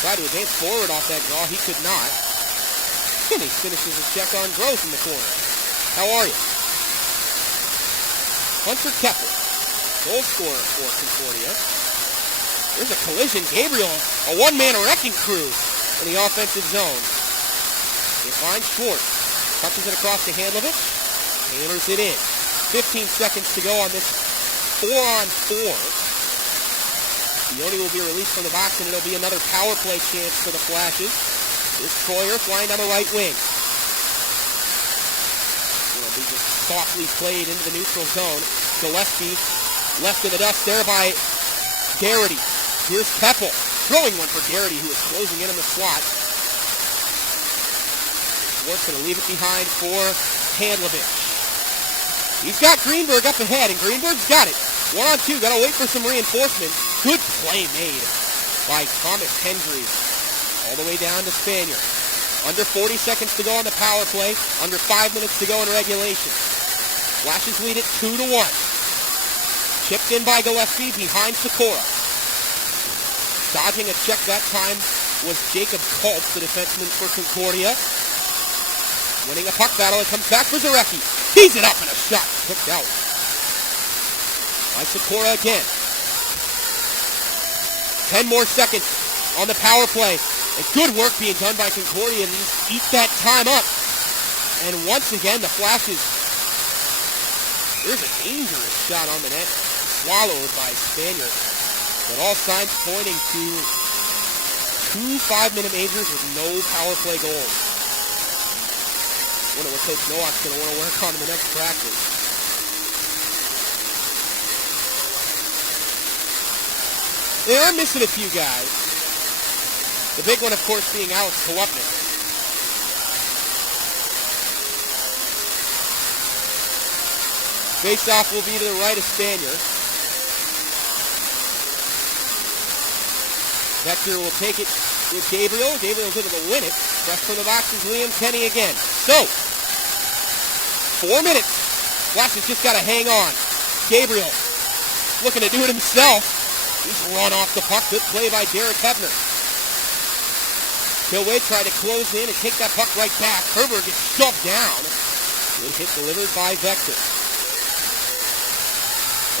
Tried to advance forward off that draw. He could not. And he finishes a check on Gross in the corner. How are you? Hunter Kepler, goal scorer for Concordia. There's a collision. Gabriel, a one-man wrecking crew in the offensive zone. They find Schwartz. Touches it across to Handlovich. Hammers it in. 15 seconds to go on this 4-on-4. Leone will be released from the box, and it'll be another power play chance for the Flashes. This Troyer flying down the right wing. It'll be just softly played into the neutral zone. Gillespie left in the dust there by Garrity. Here's Keppel. Throwing one for Garrity, who is closing in on the slot. Schwartz going to leave it behind for Handlovich. He's got Greenberg up ahead, and Greenberg's got it. 1-on-2, got to wait for some reinforcement. Good play made by Thomas Hendry. All the way down to Spanier. Under 40 seconds to go on the power play. Under 5 minutes to go in regulation. Flashes lead it 2-1. Chipped in by Gillespie behind Sikora. Dodging a check that time was Jacob Culp, the defenseman for Concordia. Winning a puck battle. It comes back for Zarecki. Tees it up and a shot. Hooked out by Sikora again. 10 more seconds on the power play. And good work being done by Concordia to just eat that time up. And once again, the Flashes. There's a dangerous shot on the net. Swallowed by Spanier. But all signs pointing to 2 5-minute majors with no power play goals. Wonder what Coach Nowak's going to want to work on in the next practice. They are missing a few guys. The big one, of course, being Alex Kolupnik. Face-off will be to the right of Spanier. Vector will take it with Gabriel. Gabriel's able to win it. Fresh from the box is Liam Kenny again. So, 4 minutes. Flashes just got to hang on. Gabriel looking to do it himself. He's run off the puck. Good play by Derek Hebner. Kilway tried to close in and take that puck right back. Herberg gets shoved down. Good hit delivered by Vector.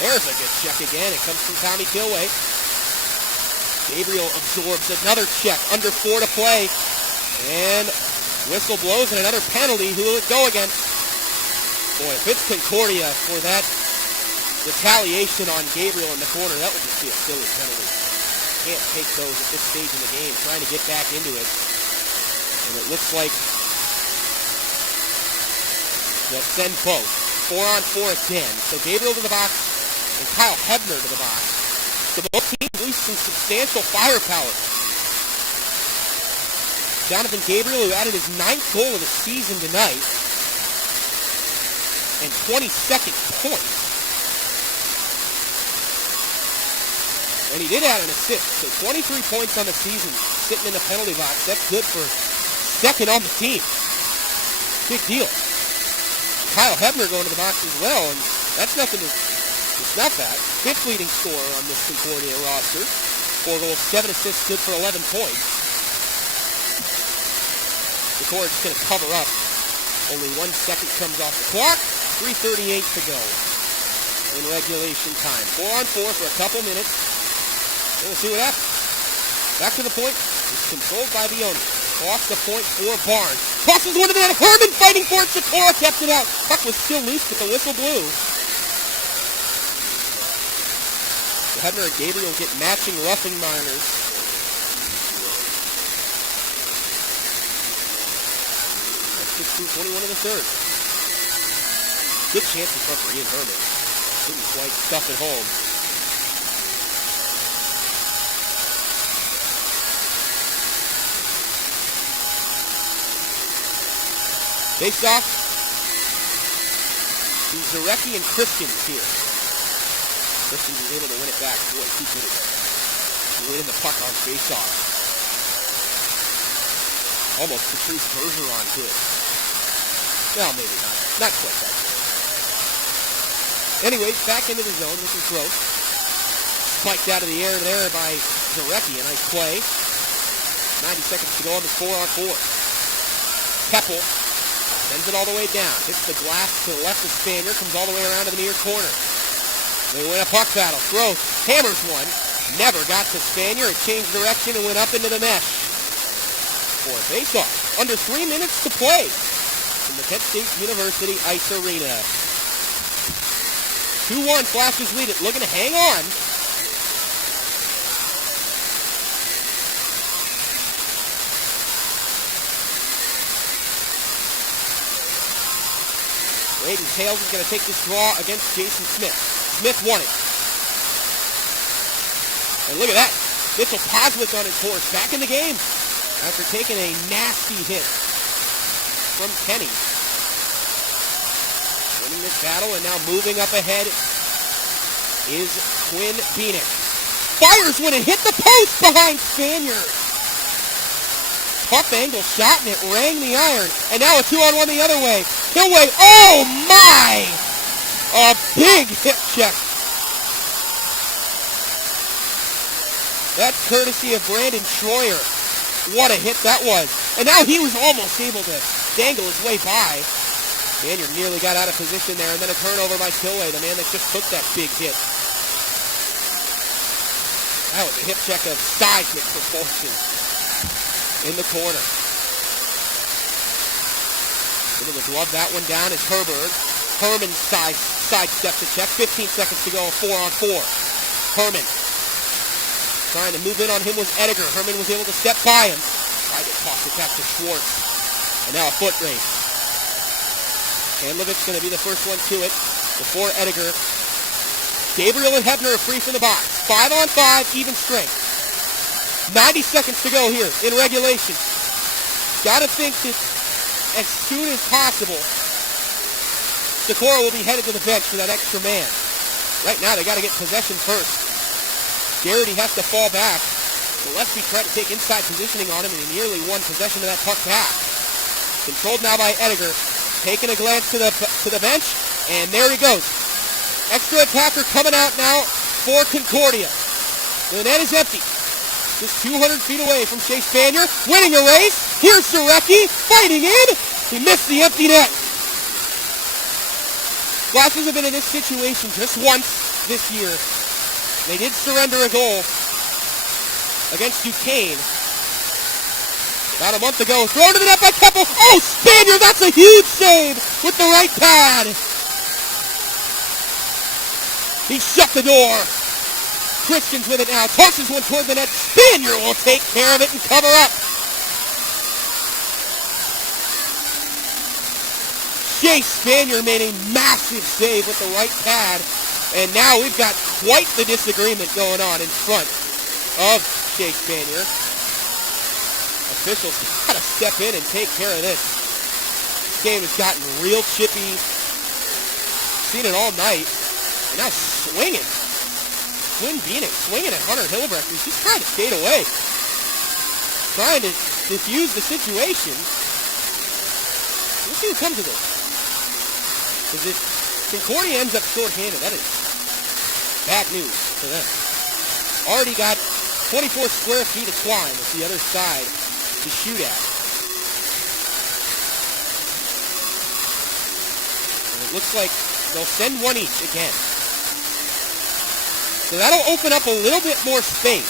There's a good check again. It comes from Tommy Kilway. Gabriel absorbs another check. Under 4 to play. And whistle blows and another penalty. Who will it go against? Boy, if it's Concordia for that retaliation on Gabriel in the corner, that would just be a silly penalty. Can't take those at this stage in the game, trying to get back into it. And it looks like they'll send both. 4-on-4 again. So Gabriel to the box and Kyle Hebner to the box. So both teams lose some substantial firepower. Jonathan Gabriel, who added his 9th goal of the season tonight, and 22nd point. And he did add an assist, so 23 points on the season, sitting in the penalty box. That's good for second on the team. Big deal. Kyle Hebner going to the box as well, and that's nothing to snuff at. 5th leading scorer on this Concordia roster. 4 goals, 7 assists, good for 11 points. The Concordia just going to cover up. Only 1 second comes off the clock. 3:38 to go in regulation time. 4-on-4 for a couple minutes. And we'll see what happens. Back to the point. It's controlled by Leone. Off the point for Barnes. Crosses one to the net. Herman fighting for it. Sikora kept it out. Puck was still loose, but the whistle blew. So Hebner and Gabriel get matching roughing minors. That's 6:21 in the third. Good chance in front for Ian Herman. Couldn't quite stuff it home. Face off to Zarecki and Christians here. Christians is able to win it back. Boy, he did it. Winning the puck on face off. Almost Patrice Bergeron to it. Well, maybe not. Not quite that good. Anyways, back into the zone. This is Gross. Spiked out of the air there by Zarecki. A nice play. 90 seconds to go on this 4-on-4. Keppel sends it all the way down. Hits the glass to the left of Spanier. Comes all the way around to the near corner. They win a puck battle. Throws. Hammers one. Never got to Spanier. It changed direction and went up into the mesh. For a face-off. Under 3 minutes to play from the Kent State University Ice Arena. 2-1. Flashes lead it. Looking to hang on. Aiden Tales is going to take this draw against Jason Smith. Smith won it. And look at that. Mitchell Poswick on his horse. Back in the game after taking a nasty hit from Kenny. Winning this battle and now moving up ahead is Quinn Beanick. Fires when it hit the post behind Spanier. Tough angle shot and it rang the iron. And now a 2-on-1 the other way. Hillway, oh my! A big hip check. That's courtesy of Brandon Troyer. What a hit that was. And now he was almost able to dangle his way by. Spanier nearly got out of position there, and then a turnover by Hillway, the man that just took that big hit. That was a hip check of seismic proportion in the corner. Able to glove that one down is Herberg. Herman sidesteps the check. 15 seconds to go, 4-on-4. Herman trying to move in on him was Ediger. Herman was able to step by him. Tried to toss it back to Schwartz. And now a foot race. Handlovic's going to be the first one to it before Ediger. Gabriel and Hebner are free from the box. 5-on-5, even strength. 90 seconds to go here in regulation. Got to think that as soon as possible, Socorro will be headed to the bench for that extra man. Right now, they got to get possession first. Garrity has to fall back. Gillespie tried to take inside positioning on him, and he nearly won possession of that puck back. Controlled now by Ediger. Taking a glance to the bench, and there he goes. Extra attacker coming out now for Concordia. The net is empty. Just 200 feet away from Chase Spanier. Winning a race. Here's Zarecki fighting in. He missed the empty net. Flashes have been in this situation just once this year. They did surrender a goal against Duquesne about a month ago. Thrown to the net by Keppel. Oh, Spanier, that's a huge save with the right pad. He shut the door. Christian's with it now. Tosses one toward the net. Spanier will take care of it and cover up. Chase Spanier made a massive save with the right pad. And now we've got quite the disagreement going on in front of Chase Spanier. Officials got to step in and take care of this. This game has gotten real chippy. Seen it all night. And now swinging. Quinn Beanick swinging at Hunter Hillebrecht, who's just kind of stayed away. Trying to diffuse the situation. We'll see who comes of this. Because if Concordia ends up shorthanded, that is bad news for them. Already got 24 square feet of twine at the other side to shoot at. And it looks like they'll send one each again. So that'll open up a little bit more space.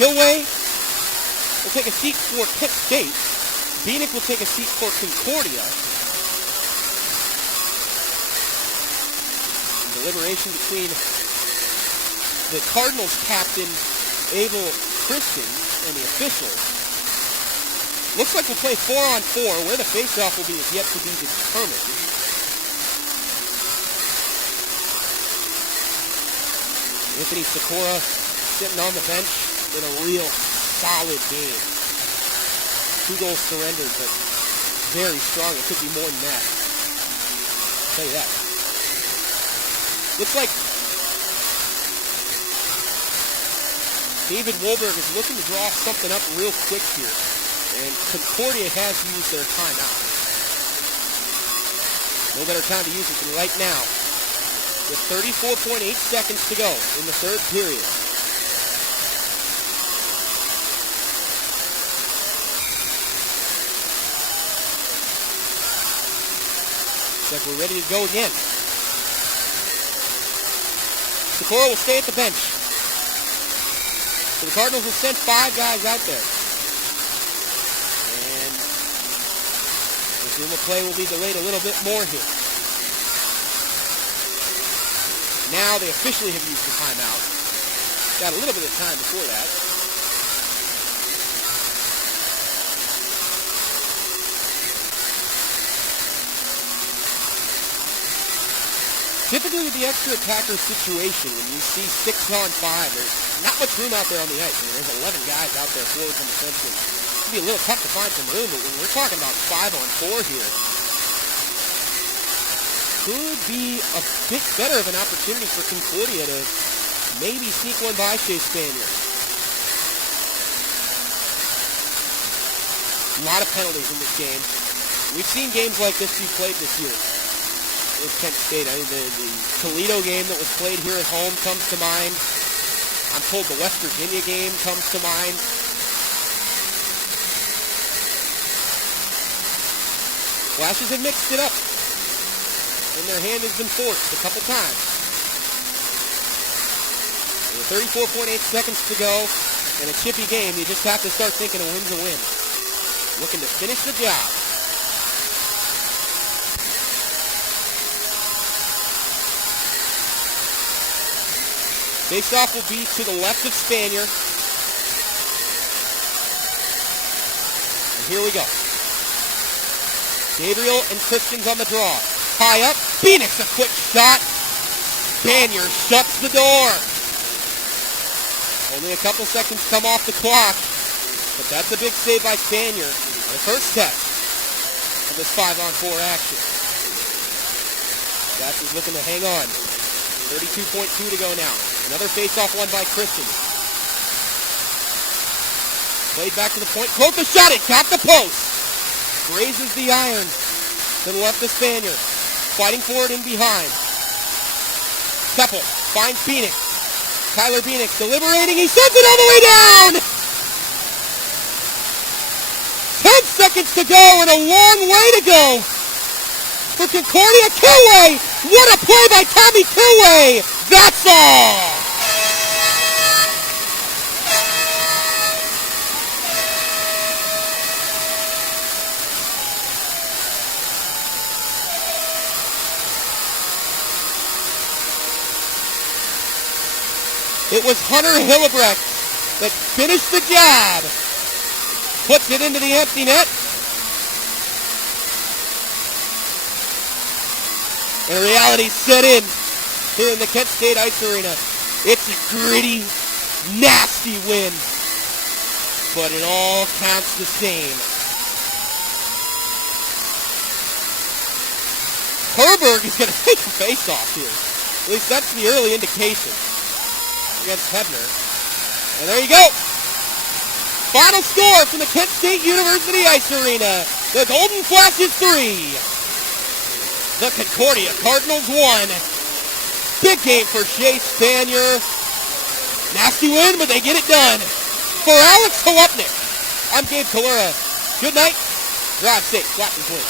Hillway will take a seat for Kent State. Beanick will take a seat for Concordia. Deliberation between the Cardinals captain, Abel Christian, and the officials. Looks like we'll play 4-on-4. Where the faceoff will be is yet to be determined. Anthony Sikora sitting on the bench in a real solid game. 2 goals surrendered, but very strong. It could be more than that. I'll tell you that. Looks like David Wolberg is looking to draw something up real quick here. And Concordia has used their timeout. No better time to use it than right now. with 34.8 seconds to go in the third period. Looks like we're ready to go again. Socorro will stay at the bench. So the Cardinals will send 5 guys out there. And the play will be delayed a little bit more here. Now they officially have used the timeout. Got a little bit of time before that. Typically with the extra attacker situation, when you see 6-on-5, there's not much room out there on the ice. I mean, there's 11 guys out there, forwards and defensemen. It'd be a little tough to find some room, but when we're talking about 5-on-4 here, could be a bit better of an opportunity for Concordia to maybe sneak one by Shea Spanier. A lot of penalties in this game. We've seen games like this be played this year with Kent State. I mean, the Toledo game that was played here at home comes to mind. I'm told the West Virginia game comes to mind. Flashes have mixed it up, and their hand has been forced a couple times. With 34.8 seconds to go and a chippy game, you just have to start thinking a win's a win. Looking to finish the job. Face-off will be to the left of Spanier. And here we go. Gabriel and Christians on the draw. High up. Phoenix, a quick shot. Spanier shuts the door. Only a couple seconds come off the clock. But that's a big save by Spanier on the first test of this 5-on-4 action. That's is looking to hang on. 32.2 to go now. Another face-off won by Christian. Played back to the point. Broke the shot. It got the post. Grazes the iron to the left of Spanier. Fighting for it in behind. Keppel finds Phoenix. Tyler Phoenix deliberating. He sends it all the way down. 10 seconds to go and a long way to go for Concordia. Kilway. What a play by Tommy Kilway. That's all. It was Hunter Hillebrecht that finished the job. Puts it into the empty net. And reality set in here in the Kent State Ice Arena. It's a gritty, nasty win. But it all counts the same. Herberg is going to take a face-off here. At least that's the early indication against Hebner. And there you go. Final score from the Kent State University Ice Arena. The Golden Flashes 3. The Concordia Cardinals 1. Big game for Shea Spanier. Nasty win, but they get it done. For Alex Holupnik, I'm Gabe Kalura. Good night. Drive safe. Flashes win.